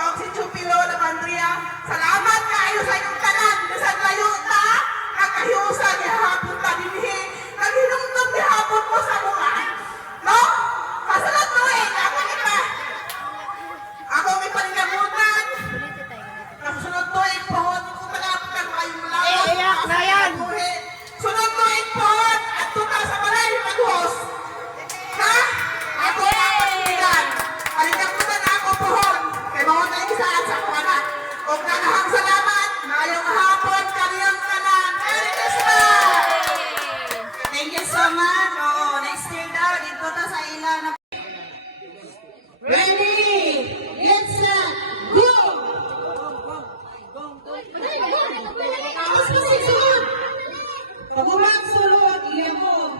o si Chupilo Labandria. Salamat kayo sa inyong tanan. Bisan layo ta, nakahiusa gihapon ta dinhi. Naghinumdum gihapon mo sa mga. No? Kasalat mo ako may paningamutan. Nakasunod to pohon ko malapit kayong layo. Iyak na yan! Sunod mo ipon at tuta sa balay mag-host. Ha? Ako na panindigan. Paningamutan na ako pohon. Kaya mga tayo isaan sa ako anak. O kanahang salamat. Ngayong hapon kaniyang kanan. Merry Christmas! Thank you so much. Oh, next year daw, dito ta sa ilan na. Ready? Get set, go! Pagumag sulod, iya mo.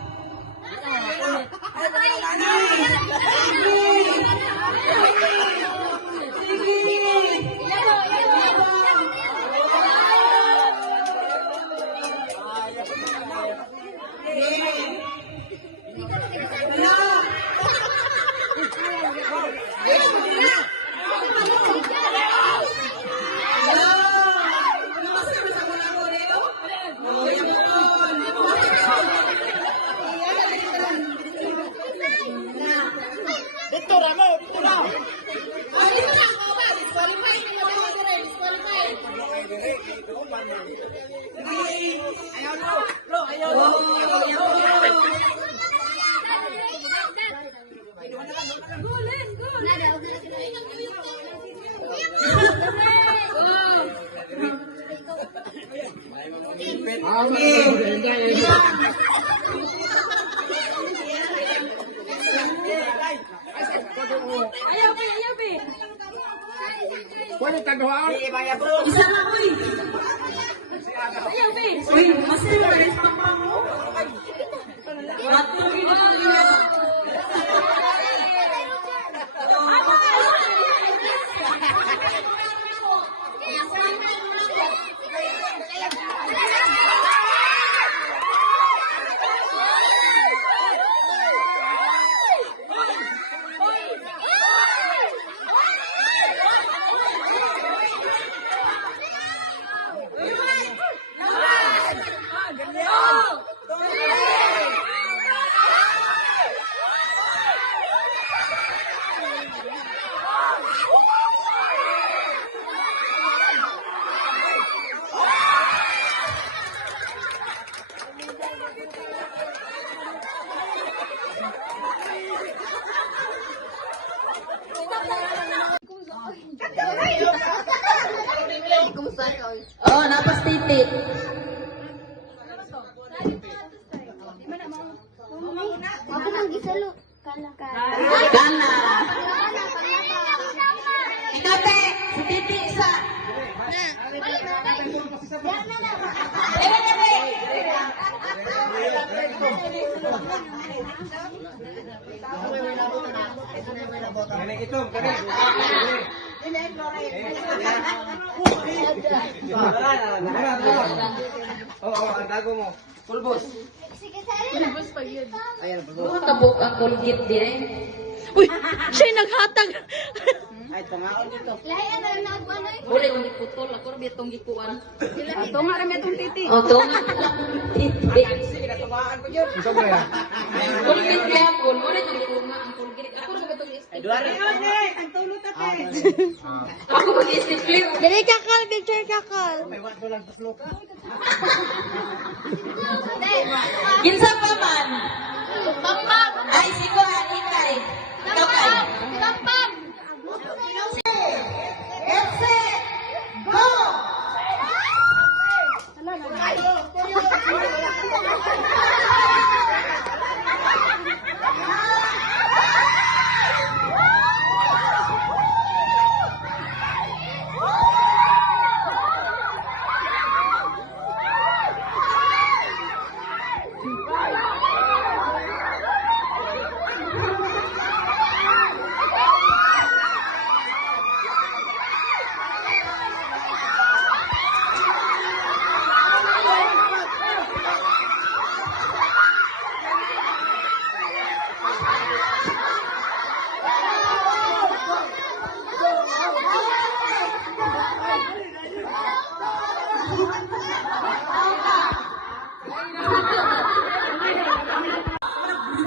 Dito ra mo, dito ra. Isa na, uy! Uy, mas pares pagpang mo. Wato kinikuliya ba? napas titit. Ako nang gisalo. Kana. Kana. Ikaw, te. Si titi isa. Tabok ang Colgate dire. Uy, siya'y naghatag. Lahi ano na nagwanay? Uli kong iputol. Ako rin itong gikuan. Ito nga rin itong titi. O, ito nga. Titi. Colgate kaya po. Uli itong gikuan ang Colgate. Ako rin itong istik. Ako mag-istik flip. Dali kakal, picture kakal. Ginsa pa man. Pampam! Ay, si Kuan, Ikay. Ikaw kay. Pampam! FC, go!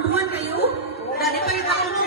Buwan kayo? Dali pa yung ako.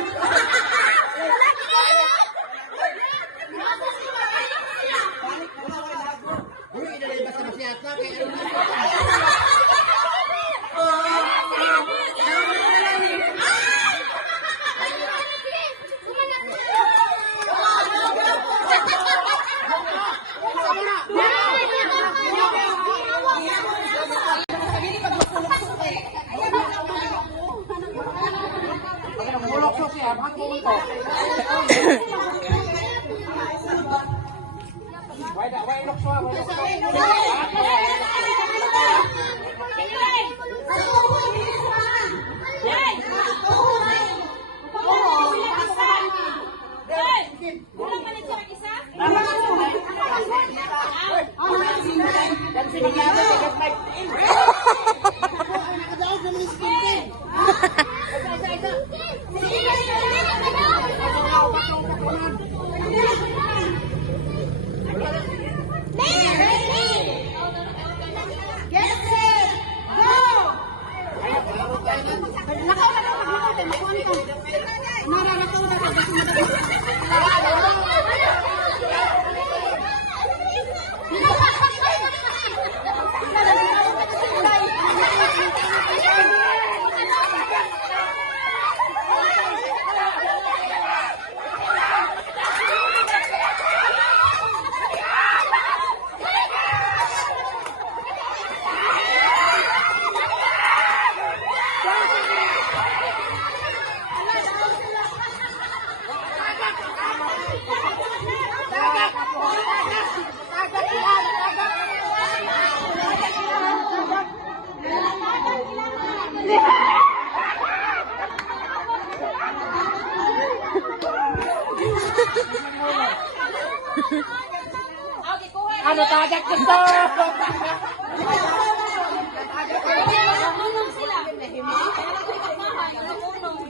Ano tagak gusto?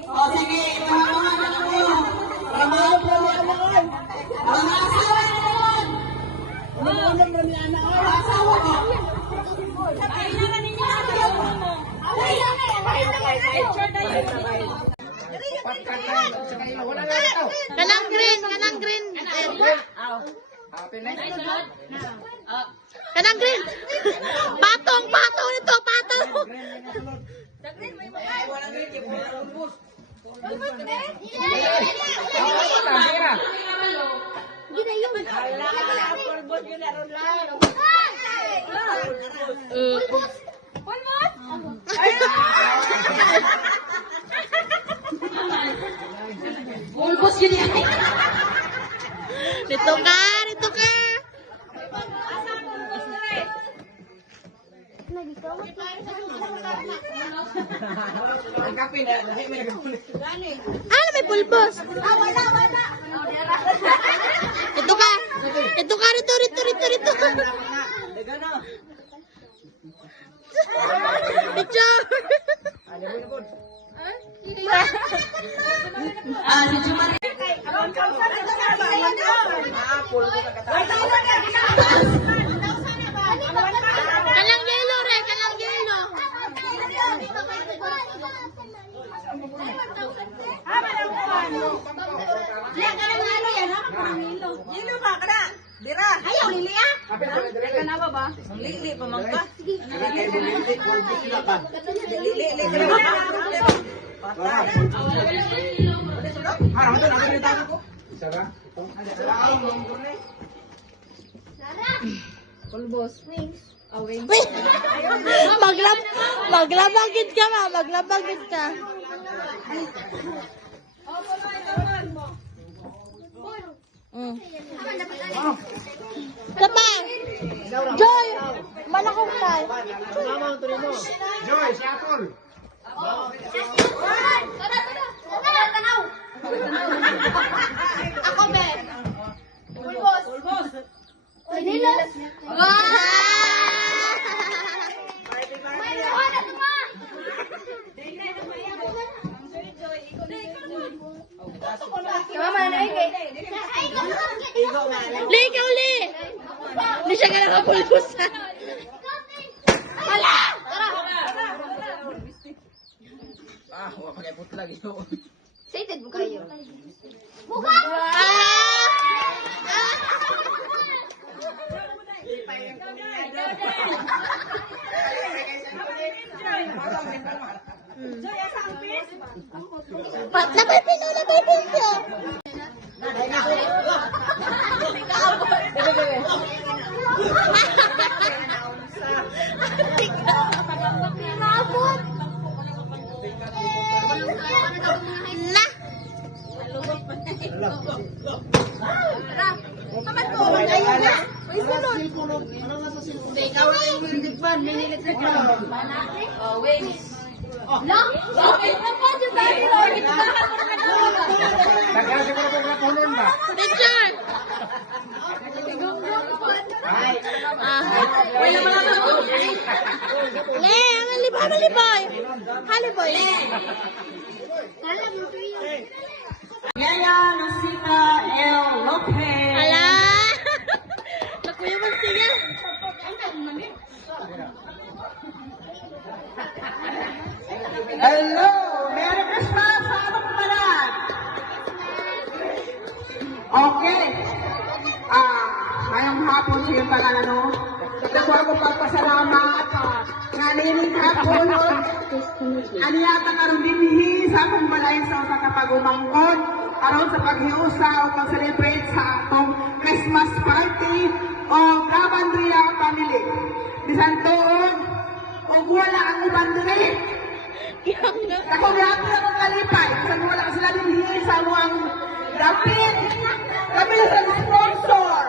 O, sige. Kanang green, kanang green. Kanang green. Patong, patong ito, patong. Pulbos yun yan. Dito ka, dito ka. Ano may pulbos? Ito ka. Ito ka, rito. Picture. Si Juman. Kalang yelo, re. Kalang yelo. Ayaw, Lili ah. Ka na ba ba? Lili pa man ka. Uy, maglabagid ka ma, maglabagid ka. Tama. Joy, malakong tayo. Joy, si Apple. Ako, be. Pulbos. Nilos. Li, ikaw, Li. Hindi siya ka nakapulbusan. Wala! Excited mo kayo. Labay pinto. Mabot. Na. Kaman ko, ayaw na. May sunod. Ikaw na yung windigban, minilit na ka. Wings. No? Okay na po, di ba? Tagasi ko na po kapulon ba? Richard! Le, maliboy. Haliboy. Yaya Lucita L. Lopez. Ala! Nakuya mo siya. Hello! Merry Christmas sa atong panag! Okay. Ngayong hapon siya yung pangalano. Ako ako pagpasalamat nga nining hapon aniyata karong dinhi sa akong balay sa usa ka pagumangkot aron sa paghiusa o pag-celebrate sa atong Christmas party o Cabandria family. Bisan tuon og wala ang uban diri. Ako gihapon akong kalipay bisan wala sila dinhi sa among dapit. Kami sa sponsor.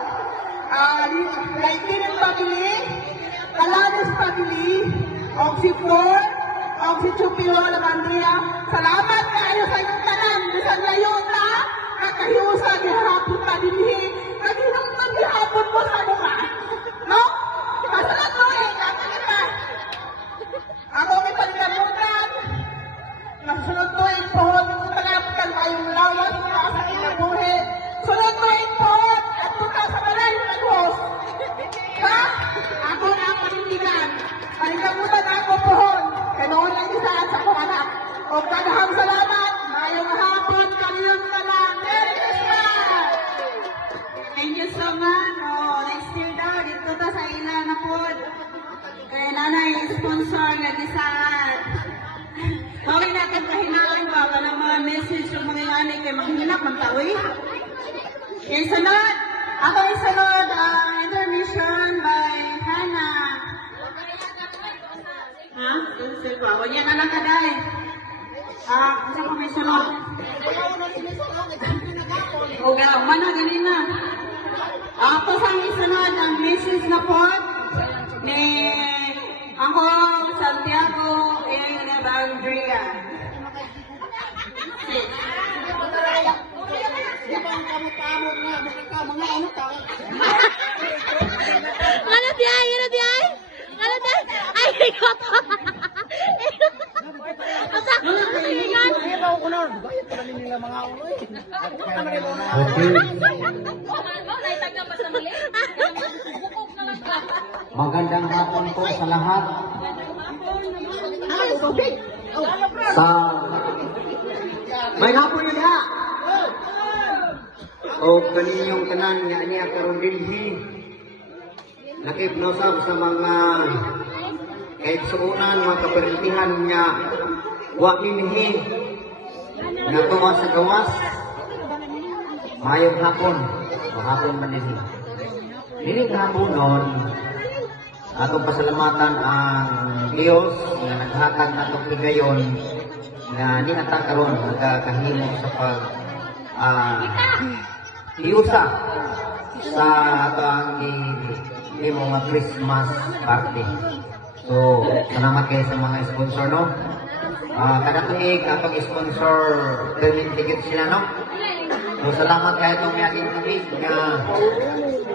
Like Tining family, Kalanes family, og si Paul, og si Chupilo Lamandia. Salamat kayo sa inyong tanan. Bisan layo na, nakahiusa gihapon pa dinhi. Naghinumdum gihapon mo sa mukha. No? Kasalat mo kakalipa. Ako may paligamutan. Nasunod mo yung pohon, talagang kayong lawas na sa kinabuhi. Sunod mo yung pohon, at punta sa balay ng host. Ha? Ako na ang panindigan. Paligamutan ako pohon. Kaya noon lang isa sa akong anak. O kadahang salamat. Mayong hapon, kanyang tanan. Merry Christmas! Thank you so much. Next year daw, dito ta sa ilan na po. Kaya nanay, sponsor, nag-isaan. Kawin natin kahinaan ba? Walang mga message yung mga yani kay maghinap, magtawi. Kaya sunod, ako yung sunod, Silva. O yan na lang kaday. Kasi ko may sunod. O mana ganina. Ako sa isunod ang Mrs. na po ni ako Santiago Evandria. Ngalat yay! Ngalat yay! Ngalat yay! Ay, ikot! Asa? Yan! Magandang hapon po sa lahat. Sa may hapon yun ha. O kaninyong tanan nga niya karon dinhi. Nakipnosab sa mga kahit suunan mga kaperintihan niya wa minhi natuwa sa gawas. Mayong hapon. Mahapon man dinhi. Dili hapon nun atong pasalamatan ang Diyos na naghatag natong higayon na niata karon nagkahimo sa pag hiusa sa atong mga Christmas party. So, salamat kayo sa mga sponsor, no? Kada tuig atong sponsor training ticket sila, no? So, salamat kayo itong may aking tuig na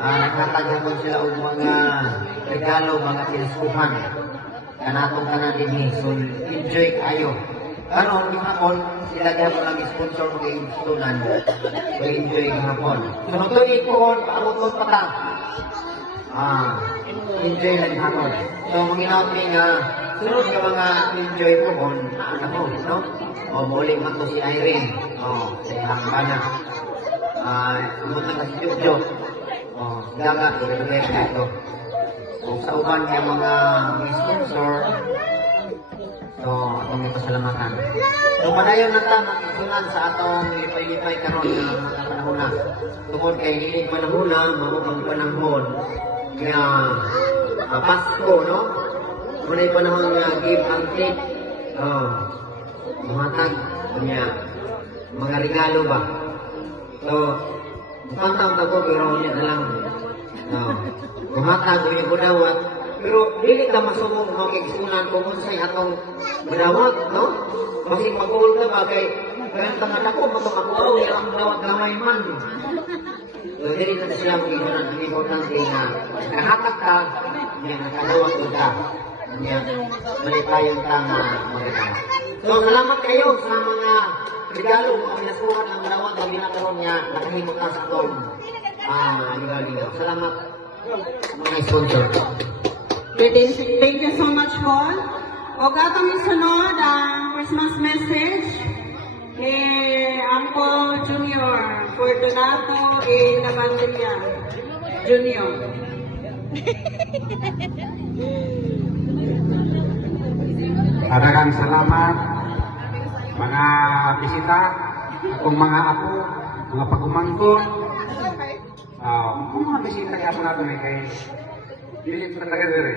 naghatagapon sila og mga regalo, mga pinaskuhan. Kanatong tanan din so enjoy kayo. Karon yung hapon, sila gapon ang sponsor mo kay Tunan. So, enjoy yung hapon. So, tuig po, paamot pa ta. Enjoy lang hapon. So, manginaot nga, sunod ka mga enjoy po kung ano, no? O, muli man to si Irene. O, sa ihang bana. Umutang ka si Jojo. O, daga, tuloy-tuloy na ito. So, sa uban niya mga sponsor, so, atong may pasalamatan. So, padayon na ta, makikunan sa atong lipay-lipay karon na mga panahon na. Tungkol kay hiling panahon na, mga panahon, kaya Pasko, no? Muna yung panahon nga give and take. Mahatag niya mga regalo ba? So, mukhang taon ko, pero niya na lang. Mahatag yung budawat. Pero, dili ka masumong makikisunan kung unsay atong budawat, no? Kasi mag-uul ka ba kay kaya tangad ako, matong ako, ang budawat lamay man. So, dili na sila makikisunan. Ang importante na nakahatag ka, niya nakadawat ka. Niya, malipayong tama mga. So, salamat kayo sa mga regalo, mga pinasuhan ng budawat na binakaroon niya, nakahimot ka sa itong ligaw-ligaw. Salamat mga sponsor. Thank you so much, Paul. O katong isunod ang Christmas message ni Uncle Junior Fortunato A. Lavanderia Junior. Daghang salamat mga bisita, akong mga apo, mga pagumangkon. Mga bisita kaya po natin kay Dili pa taga dire.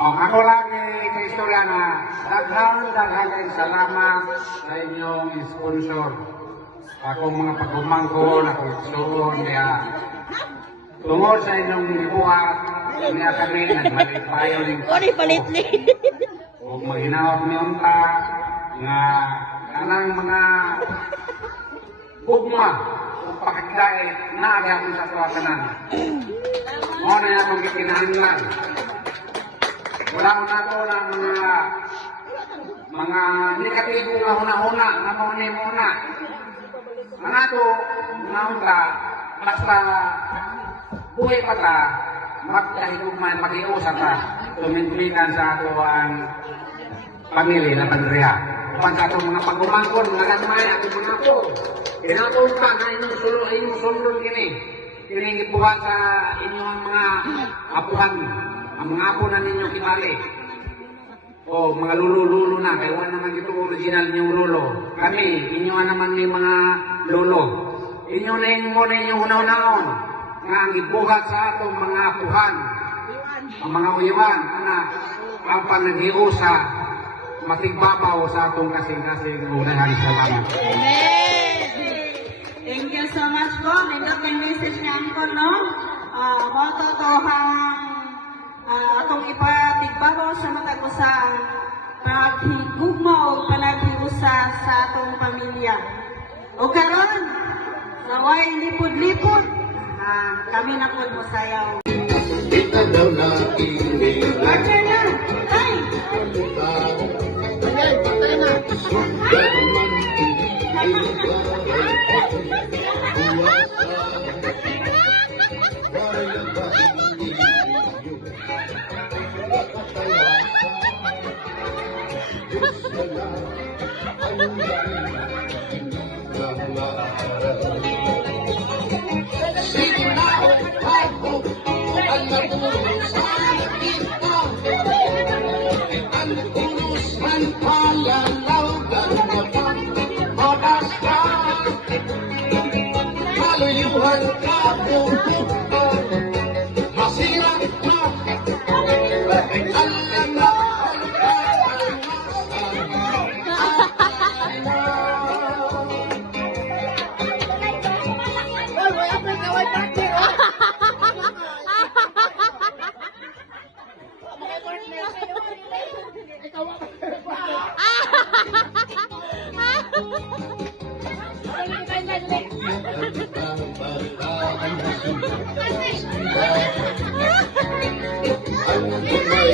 Ako lang kay istorya na daghang salamat sa inyong sponsor. Akong mga pagumangkon, akong igsoon, kaya tungod sa inyong gibuhat, niya kami nagmalipayo ning palitli. o maghinaot ni unta nga kanang mga ugma o pakikdai na agapon sa tuwakanan. Mo na atong gikinahanglan. Wala mo na ito ng mga negatibo nga huna-huna na muna. Ang ato, mga unta, basta buhay pa ta, magkahigugman, mag-iusap ta, tumintumikan sa ato ang pamilya na pandriha. Upang sa itong mga pagumangkon, mga ganmay, atong mga apo, kinatong ka na inyong sulong kini. Kining ipuhat sa inyong mga apuhan, ang mga apo na ninyo kimali. O mga lulo-lulo na, kaya wala naman ito original ninyong lulo. Kami, inyo naman may mga lulo. Inyo na yung muna inyong hunaw-naon, nga ang ibuhat sa atong mga apuhan, ang mga uyawan, anak, ang panaghiyo sa matigbabaw sa atong kasing-kasing unahan. Salamat. Thank you so much po. Nindot yung message niya ang ko, no? Moto to atong ipatigbabaw sa matag usa ang paghigugma o panaghiusa sa atong pamilya. O karon, naway lipod-lipod, kami na po mo sayaw. Kita daw na inig Partner na! Tay! Sundan man sige na ako ang natulong sa kita ang unusan palalawgan na pag-oras ka maluyuhan ka bubukan masira ka ay alam na ang tunay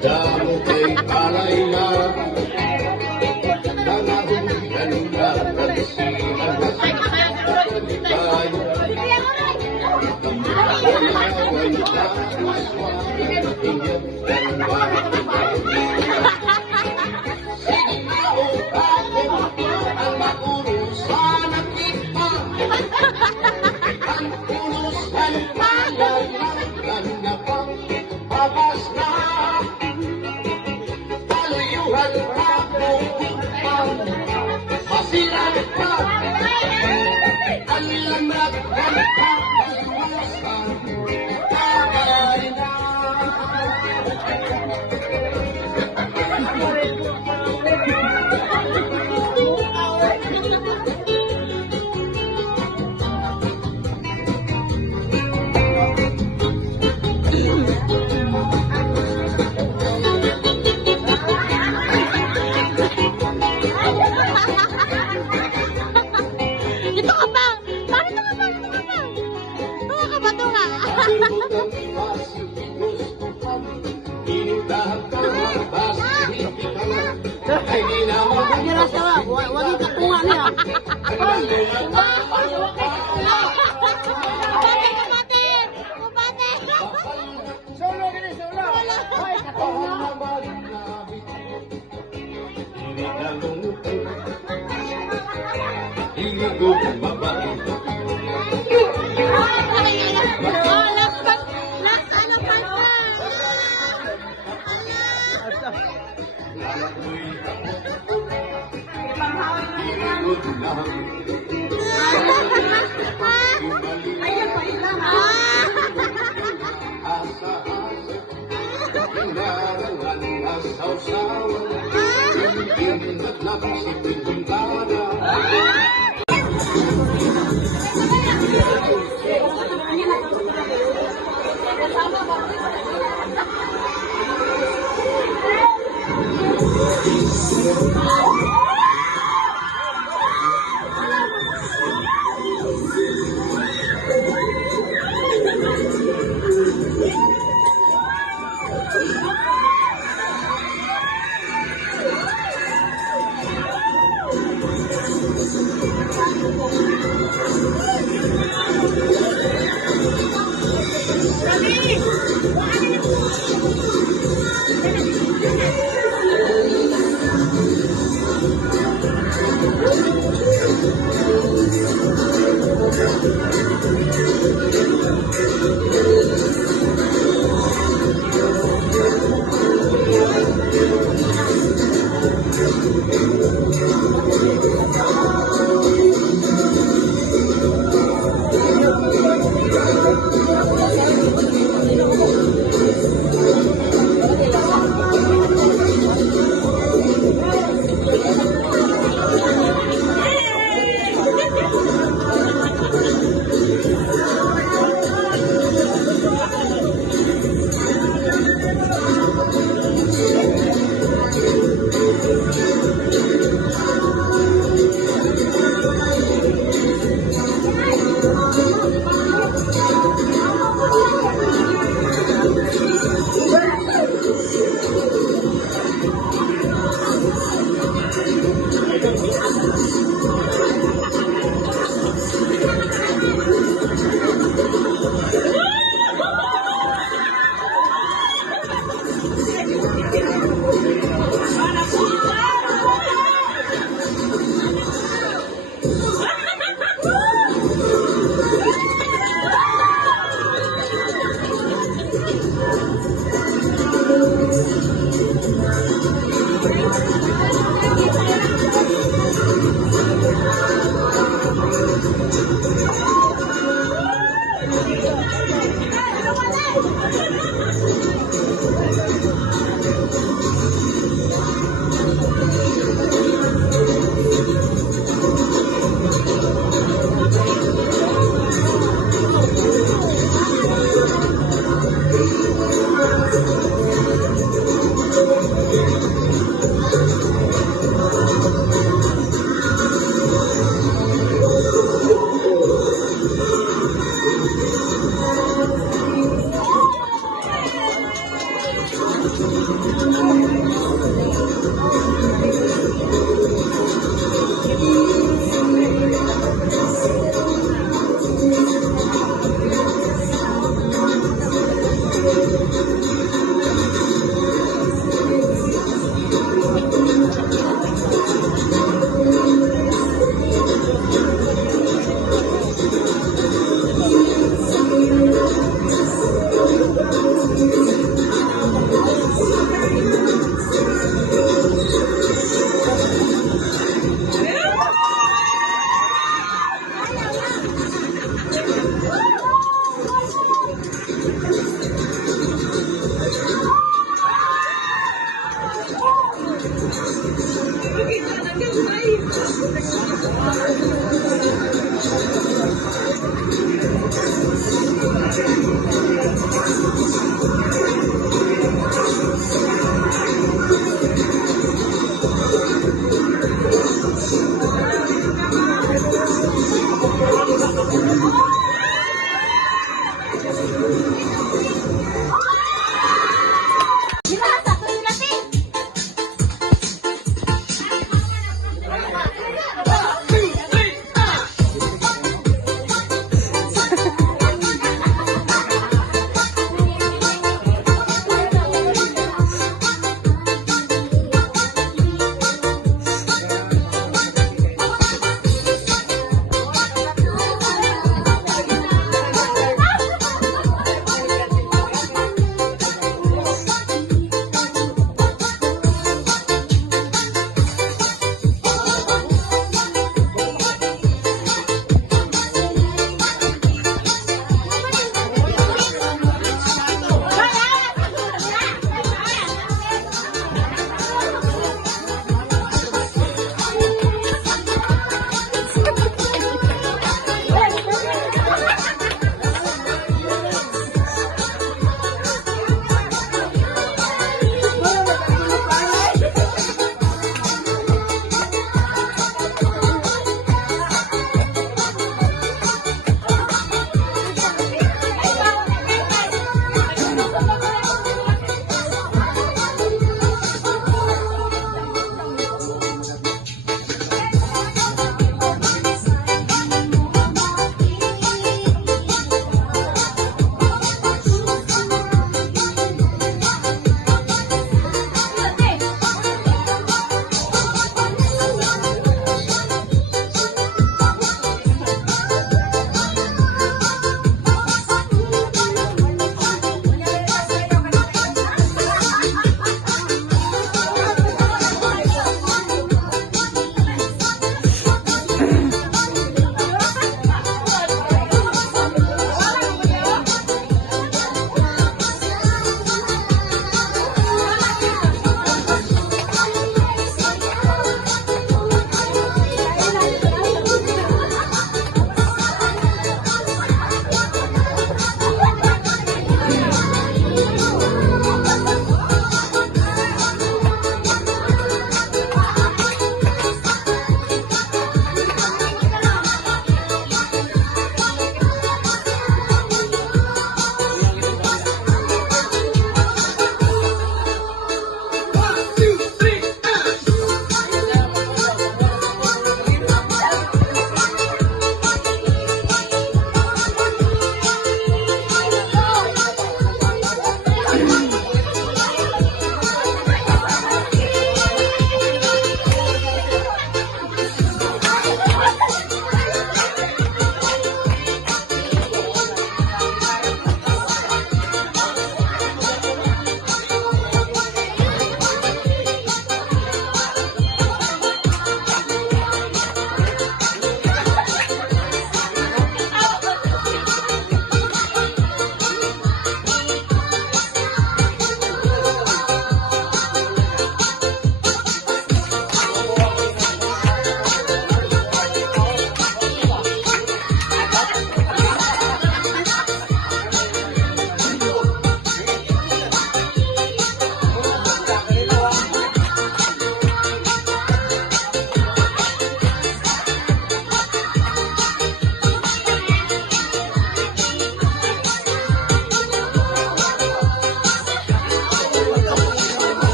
damo kay palay na nangahugan na kalisihan na tayo ay nakaswagan inyong sige na o ako ang maurusan at kita ang urusan palalagan na pag-abas na paluyuhan ka bubukan masira ka alamat ng pag-iwasan tagay na Ito ka pa! Bakit ito ka pa? Ito ka pa! Tunga ka ba? Tunga! Wagi ka tunga niya. Kumate! Kumate! Kumate! Solo gini, solo. Ay, katunga. Ayan pa ilan.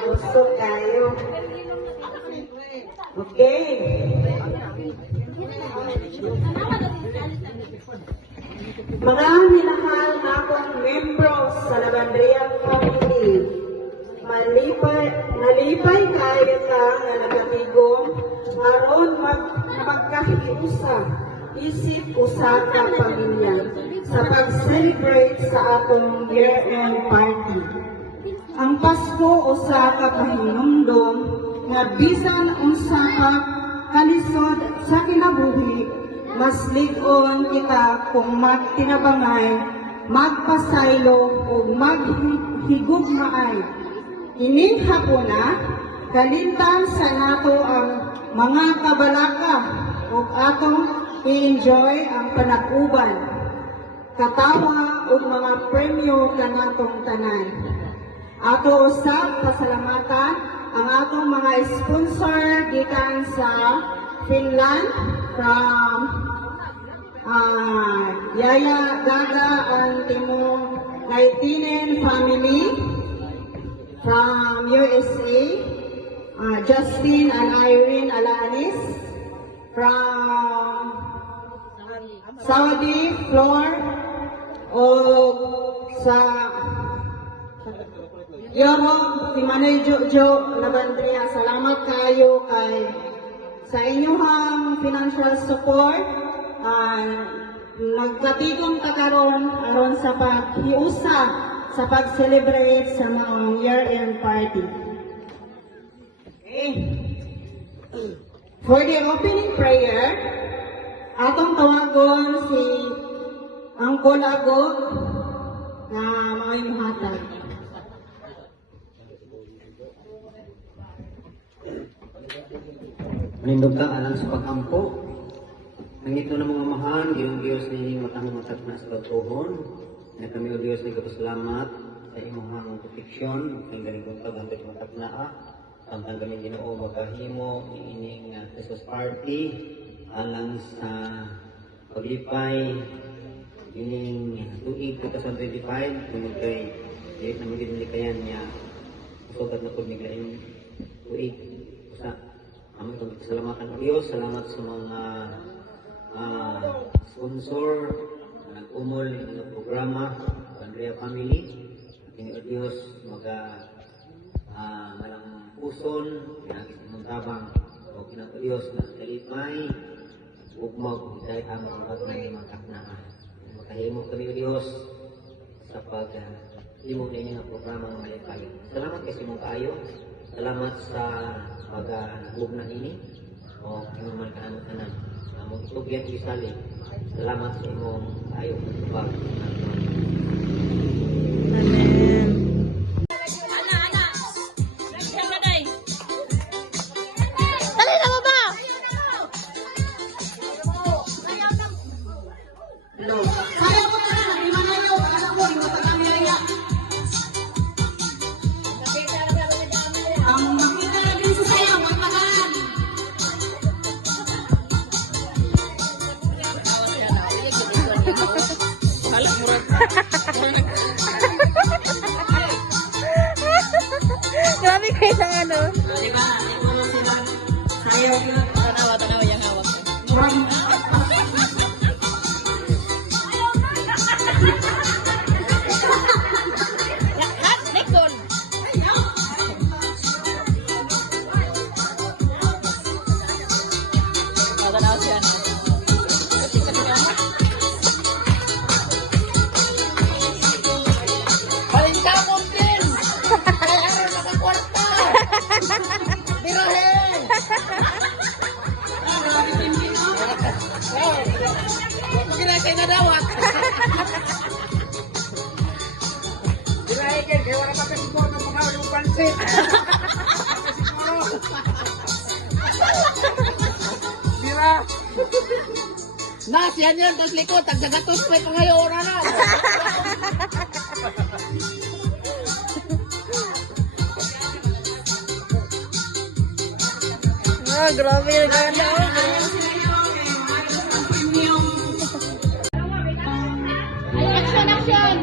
gusto kayo. Okay. Mga minahal na akong membro sa Lavandria family, nalipay kayo ka nga nagatigom aron magkahiusa isip usa ka pamilya sa pag-celebrate sa atong year-end party. Ang Pasko usa ka pahinumdom nga bisan unsa ka kalisod sa kinabuhi, mas lig-on kita kung magtinabangay, magpasaylo o maghigugmaay. Ining hapuna, kalimtan sa nato ang mga kabalaka ug atong i-enjoy ang panag-uban, katawa ug mga premyo kanatong tanan. Ato usab pasalamatan ang atong mga sponsor gikan sa Finland from Yaya Gaga and Timo Kaitinen family, from USA, Justin and Irene Alanis, from Saudi Floor, o sa Europe, si Manay Jojo Lavandria. Salamat kayo kay sa inyong financial support. Nagpatigong ka karon aron sa paghiusa sa pag-celebrate sa mga year-end party. Okay. For the opening prayer, atong tawagon si Uncle Ago na mga imuhatag. Manindog ka alang sa pag-ampo. Nangito na mga mahan, yung Diyos nining matang-matag na sa pagtuhon. Na kami o Diyos ni kapasalamat sa imuhang proteksyon. Ang galing kong pag-ampo matag na Samtang kami Ginoo magkahimo ining Christmas party alang sa paglipay ining tuig 2025 tungod kay dili na magdinikayan niya sugat na pud miglaing tuig usa. Among pasalamatan o Dios, salamat sa mga sponsor na nag-umol ng programa Andrea Family. Ating o Dios malang puson pinakit mong tabang o kinang o Dios na kalipay ugmag dahil ang mga magkaknaan. Makahimo kami o Dios sa pag-limog ninyo ng programa ng malipay. Salamat kasi mong kayo. Salamat sa pag-nagugna ini o kinuman ka ng tanan. Among itugyan isali. Salamat sa imong kayo. Dali na baba! Hello. Kaya mo na, di manayaw, anak mo, yung pag-amiyaya. Ang makita na din sa sayo, magpagaan. Grabe kayo ng ano. Diba, ito sila. Sayo yun. Tanawa yung hawak. Lahat, next one. Tanawa siya. Balintawag din! Kaya araw nakakwarta! Birahin! Huwag ginasay na dawat! Birahin kayo, kaya wala makasiguro ng mga yung pansit! Bira! Nas, yan yun, tapos likod, tagdagatos pa itong ngayon, na! Grabe yung ganda. Action, action!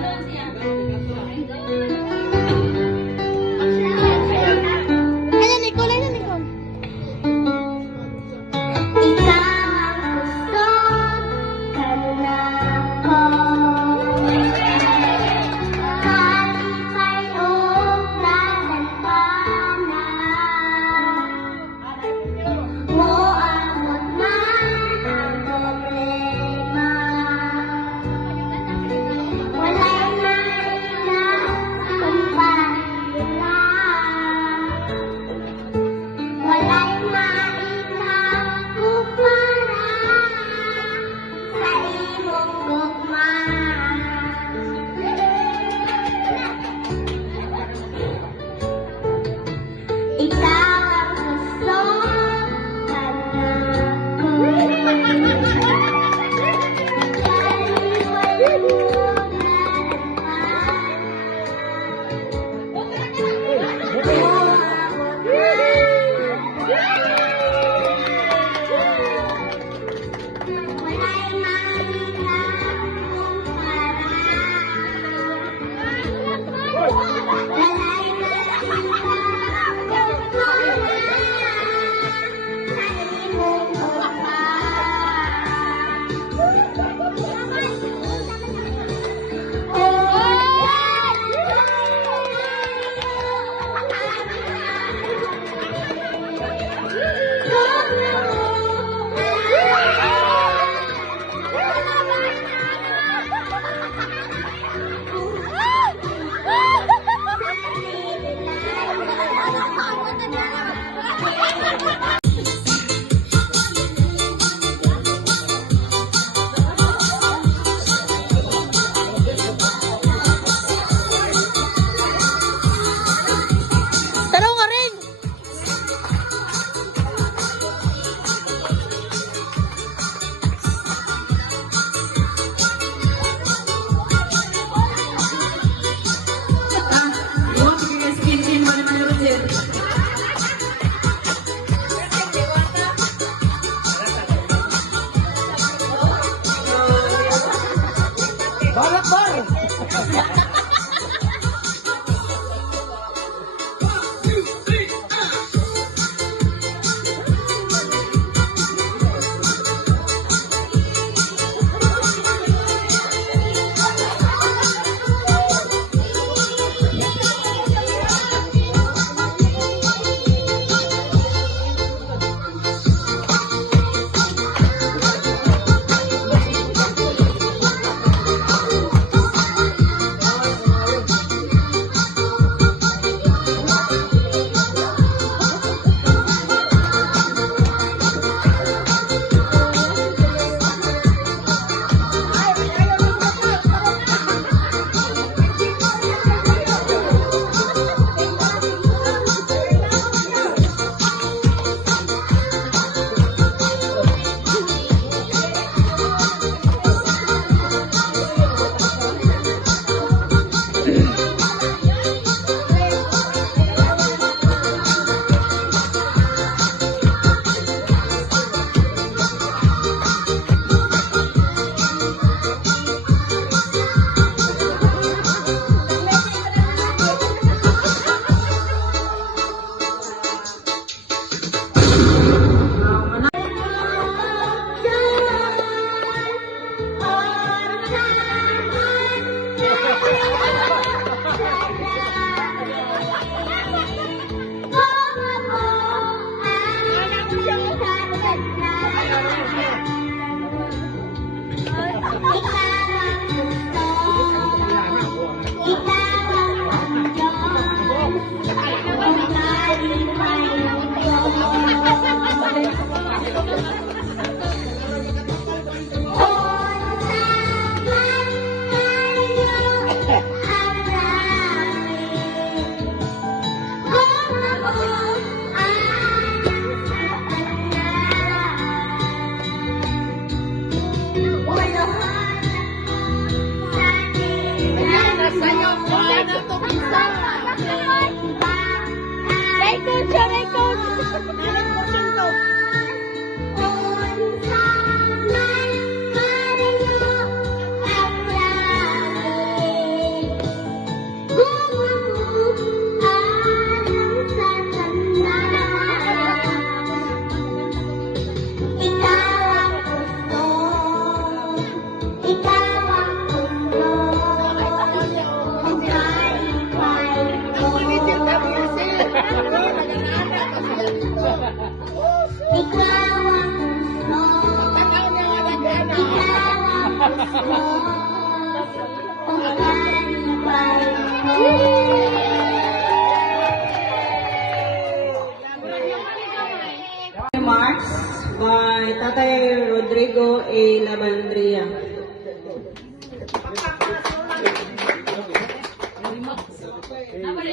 Remarks by Tatay Rodrigo A. Labandria.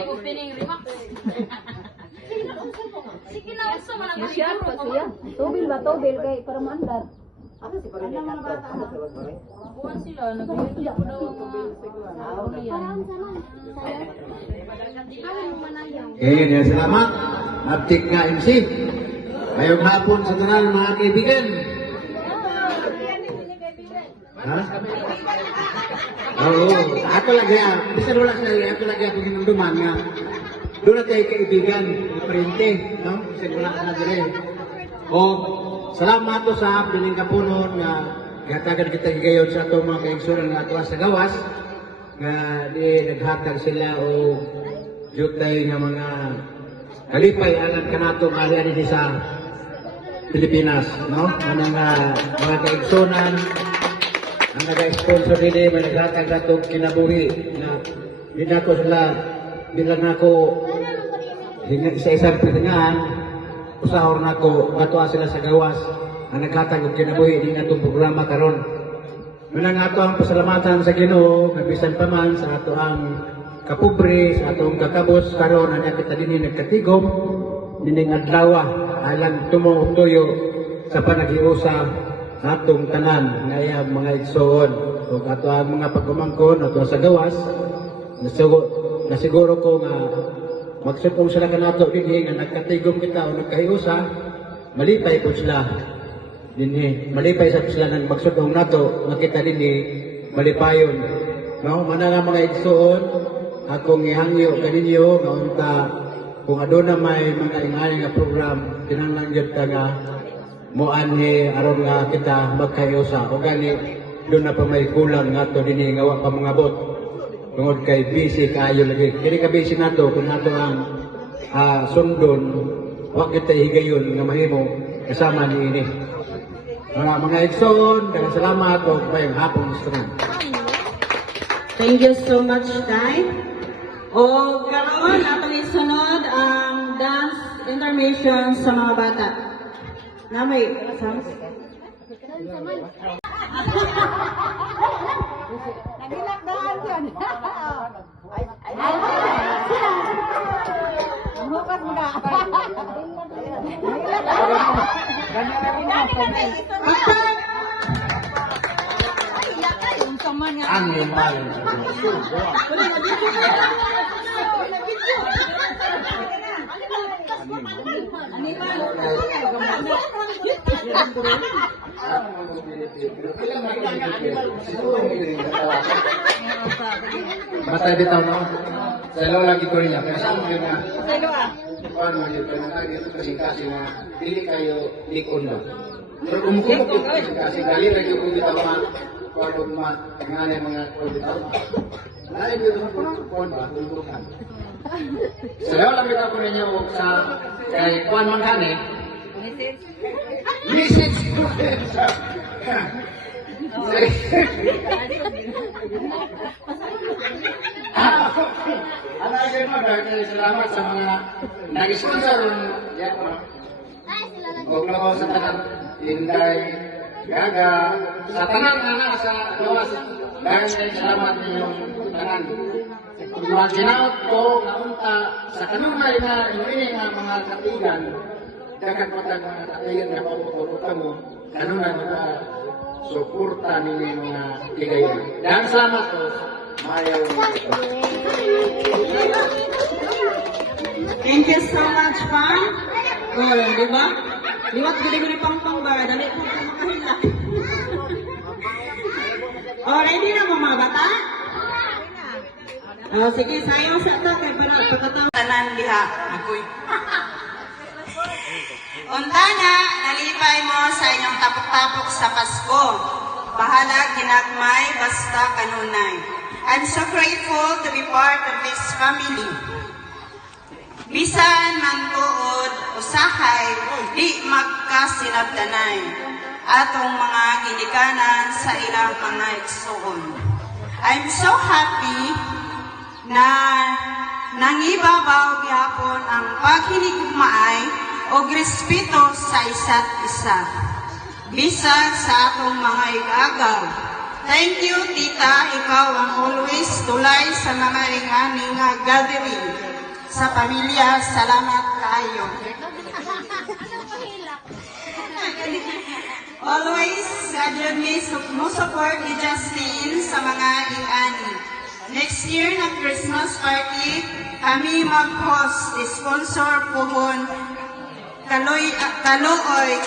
Opening remarks. Sige na, gusto mo lang. Tobil ba? Tobil kay para maandar. Buwan sila, nag-iiyak ko daw ang Okay, salamat. Uptik nga MC. Ngayong hapon sa tanan mga kaibigan. Ha? Oo, ako lagi bisa wala sa ako lagi ako hinumduman nga. Doon na tayo kaibigan, printe, no? Kasi wala ka na dire. O, salamat to sa piling kapunon nga gatagan kita higayon sa atong mga kaigsunan nga ato sa gawas nga di naghatag sila o jutay nga mga kalipay alang kanato nga di sa Pilipinas, no? Anong mga kaigsunan ang nag-sponsor nila may naghatag na itong kinabuhi na hindi ako sila bilang ako isa-isang pitingaan usahor na ako katuwa sila sa gawas ang naghatag ng kinabuhi hindi na itong programa karon. Muna nga ito ang pasalamatan sa Ginoo nabisan pa man sa ato ang kapobre sa atong kakabos karon ang kita din nagkatigom dining adlaw alang tumong tuyo sa panagiusa sa atong tanan nga mga igsoon o ato ang mga pagkumangkon ato sa gawas nasiguro ko nga magsupong sila kanato dinhi nga nagkatigom kita o nagkahiusa malipay po sila dinhi malipay sa sila nang magsupong nato nga kita dinhi malipayon no mana nga mga igsoon akong ihangyo kaninyo nga unta kung aduna may mga ingay nga program kinahanglan gyud ta nga moanhi aron nga kita magkahiusa o gani doon na pa may kulang nga to dinhi nga wa pa mga bot tungod kay busy kaayo lagi kini ka busy nato kung nato ang sundon wa kita higayon nga mahimo kasama ni ini mga igsoon daghang salamat o bayang hapon gusto. Thank you so much, Tay. O karon ato isunod ang dance intermission sa mga bata. Na may songs? Nagilakdahan yun. Ang hukas mo na. Ang limal. Basta bitaw no. Salo lagi ko niya. Kasama yun na. Paano yun? Kanang ito kasi na dili kayo likon lang. Pero kumukumok yung kasi dali lagi ko bitaw ma. Paano ma. Ngayon mga bitaw. Lain yun sa pon ba? Tulukan. Salo lang bitaw ko ninyo sa kay Juan Mangkane. Message. Salamat sa mga nag-sponsor o klabaw sa tanan Inday, Gaga sa tanan na sa gawas dahil salamat ninyong tanan mga ginaot ko naunta sa kanunay na inuining mga katigan dagat matag mga katigan na papupuruta mo kanunay mga suporta ninyo mga ligayon dahil salamat ko mayaw Thank you so much, Pang. Oh, di ba? Liwat gini-gini pang ba? Dali po po makahila. Oh, ready na mo mga bata? Oh, sige, sayang sa ito. Kaya para pagkatawa. Tanan diha. Agoy. Untana, nalipay mo sa inyong tapok-tapok sa Pasko. Bahala ginagmay, basta kanunay. I'm so grateful to be part of this family. Bisan man tuod, usahay, di magkasinabdanay. Atong mga ginikanan sa ilang mga igsoon. I'm so happy na nangibabaw gyapon ang paghinigmaay o respeto sa isa't isa. Bisag sa atong mga igagaw. Thank you, tita. Ikaw ang always tulay sa mga ingani nga gathering. Sa pamilya, salamat kayo. Always, God me mo support ni Justine sa mga ingani. Next year na Christmas party, kami mag-host, sponsor pohon, kaluoy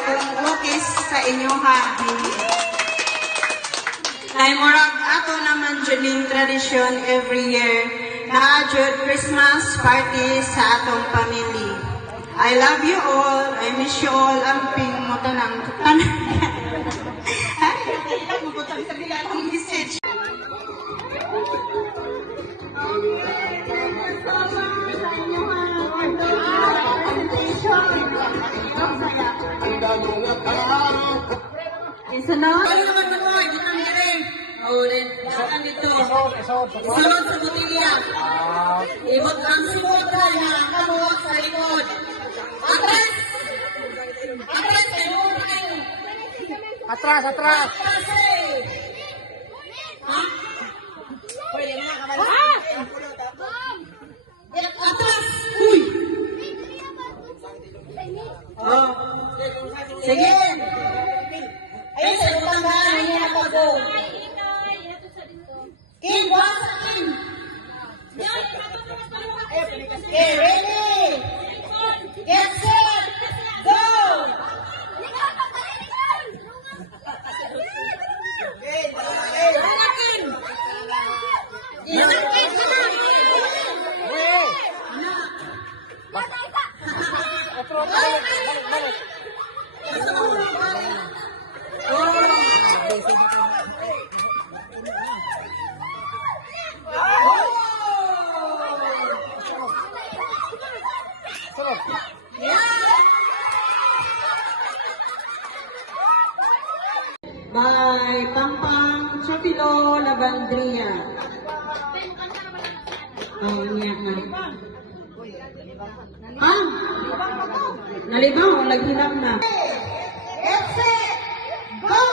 kung ukis sa inyo ha. Kay murag ato naman dyan tradisyon every year na adjud Christmas party sa atong family. I love you all. I miss you all. Amping mo tanang. Message. Isunod? Ano naman mo? Hindi naman giring. O, saan dito? Isunod sa butilya. Ibot ang sibot ka na kabuhat sa likod. Atras! Atras! Atras! Atras! Ha? Pwede na kabalik. Atras! Uy! Oh. Sige! Ay, sa utang ba? Ano niya na pag-go? King, buwan sa King! Okay, ready! Get set! Go! By Pampang Chapilo Lavandria. Oh, niya na. Ah! Nalibaw, naghilap na. Get set! Go!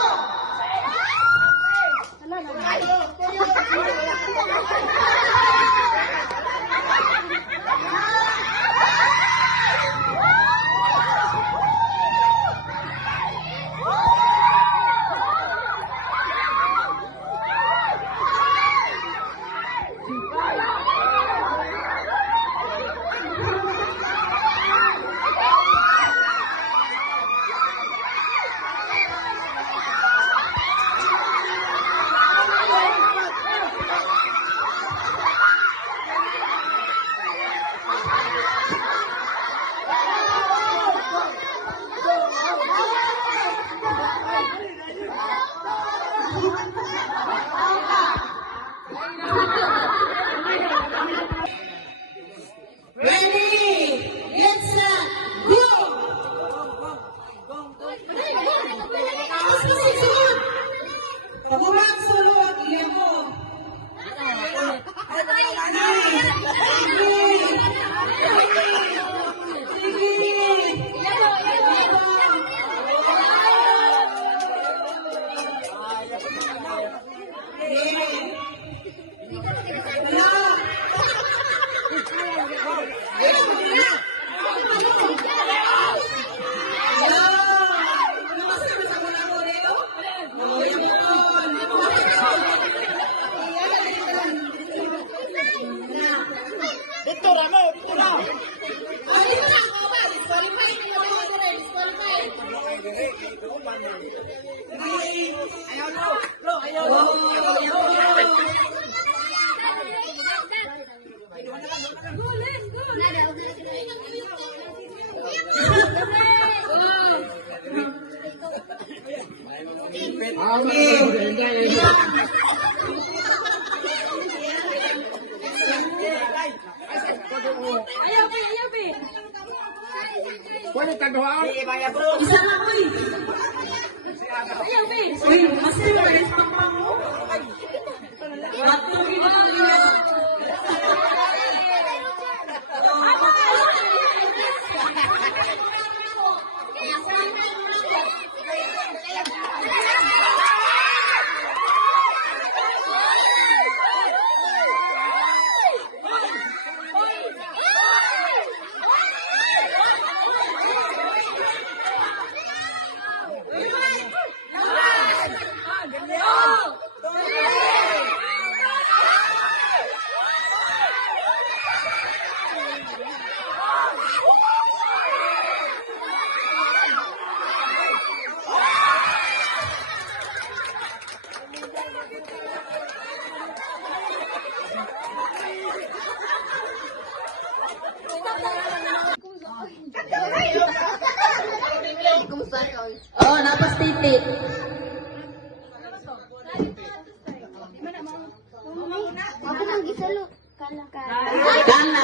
Pwede tagduhaan. Isa na, uy! Uy, masin pa rin sa pango. Matulog na oh, napas titit. Ako nang gisalo. Kana. Gana.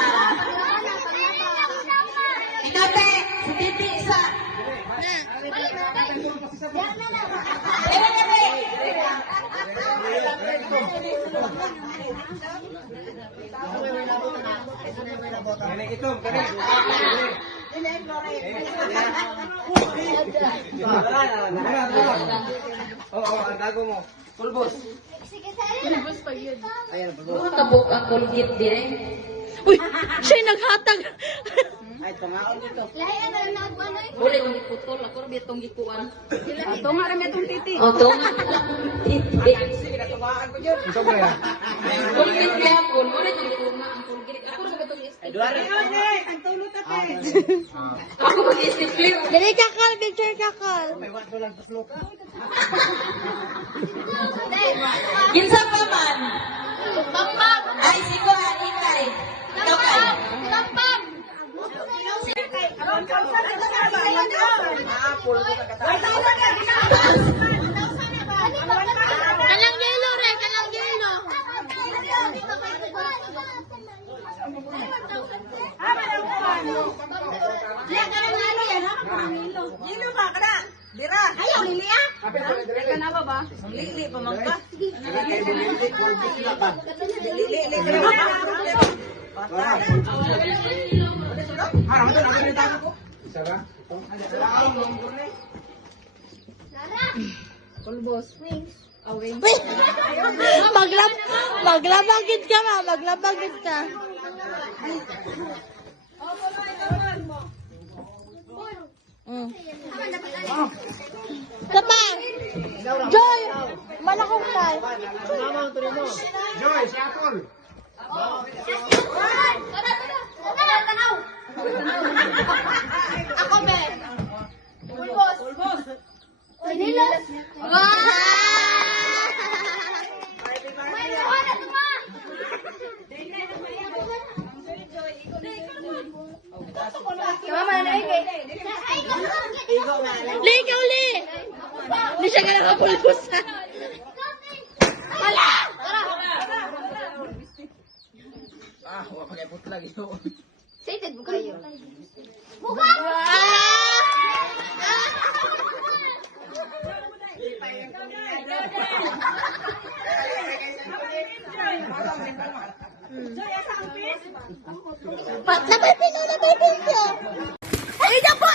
Ikape, si titi isa. Tabok ang kulgit din. Uy, siya'y naghatag. Lahi na lang nagbanay. Boleh kong iputol. Ako rin itong gikuan. Ito nga rin itong titi. O, ito nga. Kulgit niya ako. Boleh kong itunga ang kulgit. Ako rin itong isip. Ako mag-isip clear. Dali kakal, picture kakal. Kinsa pa man? Pampam. Ay, sigo, ikay. Ikaw ka. Pampam. Kalang yelo re, kalang yelo. Yelo ba kada? Dira. Ayaw lili ah. Teka na ba ba? Lili pa man ka. Maglabagid ka ma, maglabagid ka. Kapa! Joy! Malakong kay. Joy, si Apple. Ako, Ben. Pulbos. Nilas. Wow! May nakuha na ito, ma! Mama, naigay. Li, ikaw, Li! Hindi siya ka nakapulbos, ha? Wala! Excited mo kayo? Bukan! Labay pin siya! Ida po!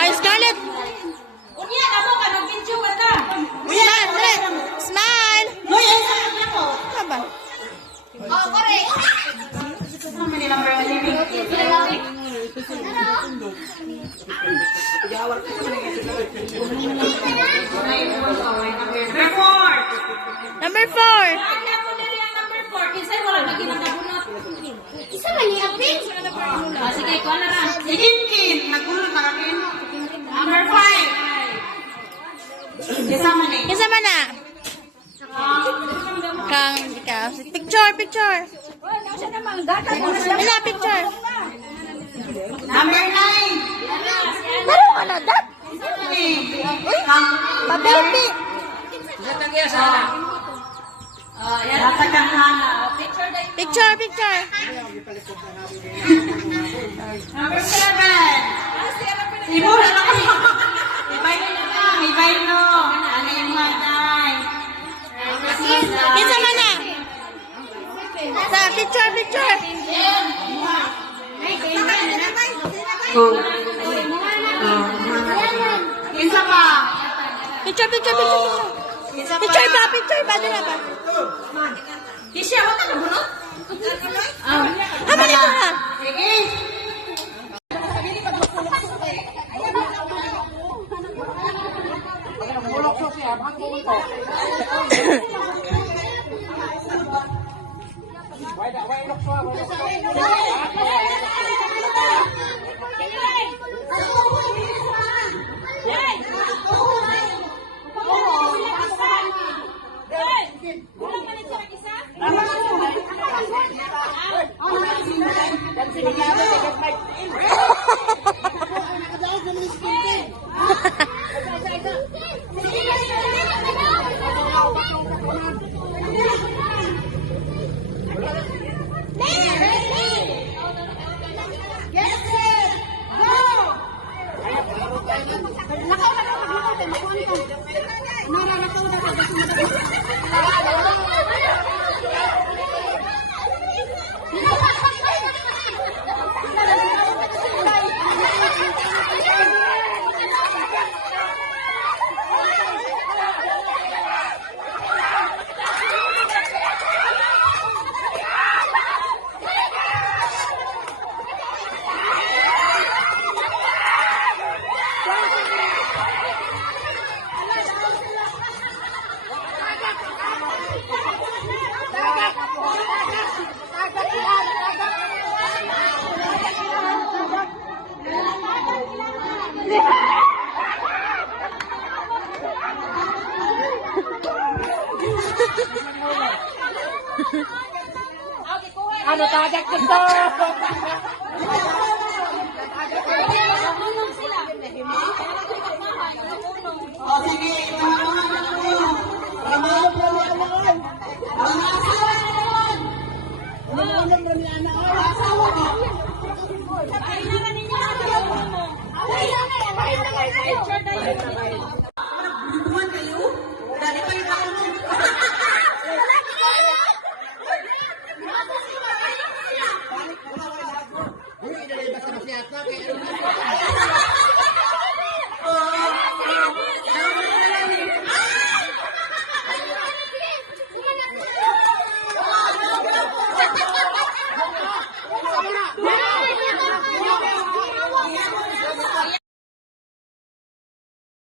Ay, Scarlett! Smile! Apa? Oh, correct. Number 4! Isa mali apin. Sige, ikaw na lang. Ikinkin. Nagulot na kami. Number 5. Kasama ni. Kasama na! Kang, ikaw. Picture, picture! Wala, picture! Number 9. Pero wala, dat! Pababy! Dapat kang hana. Picture, picture! Number 7. Ibu na lang. Ibay na lang. Ibay no. Ano yung manay? Kasama na! Sa picture, picture! Picture, picture, picture. Picture ba? Picture ba? Dala ba? Kisha, ako ka nabunot? Hama dito ha. Sige. Ano tagak dito? O sige, Basta masyata.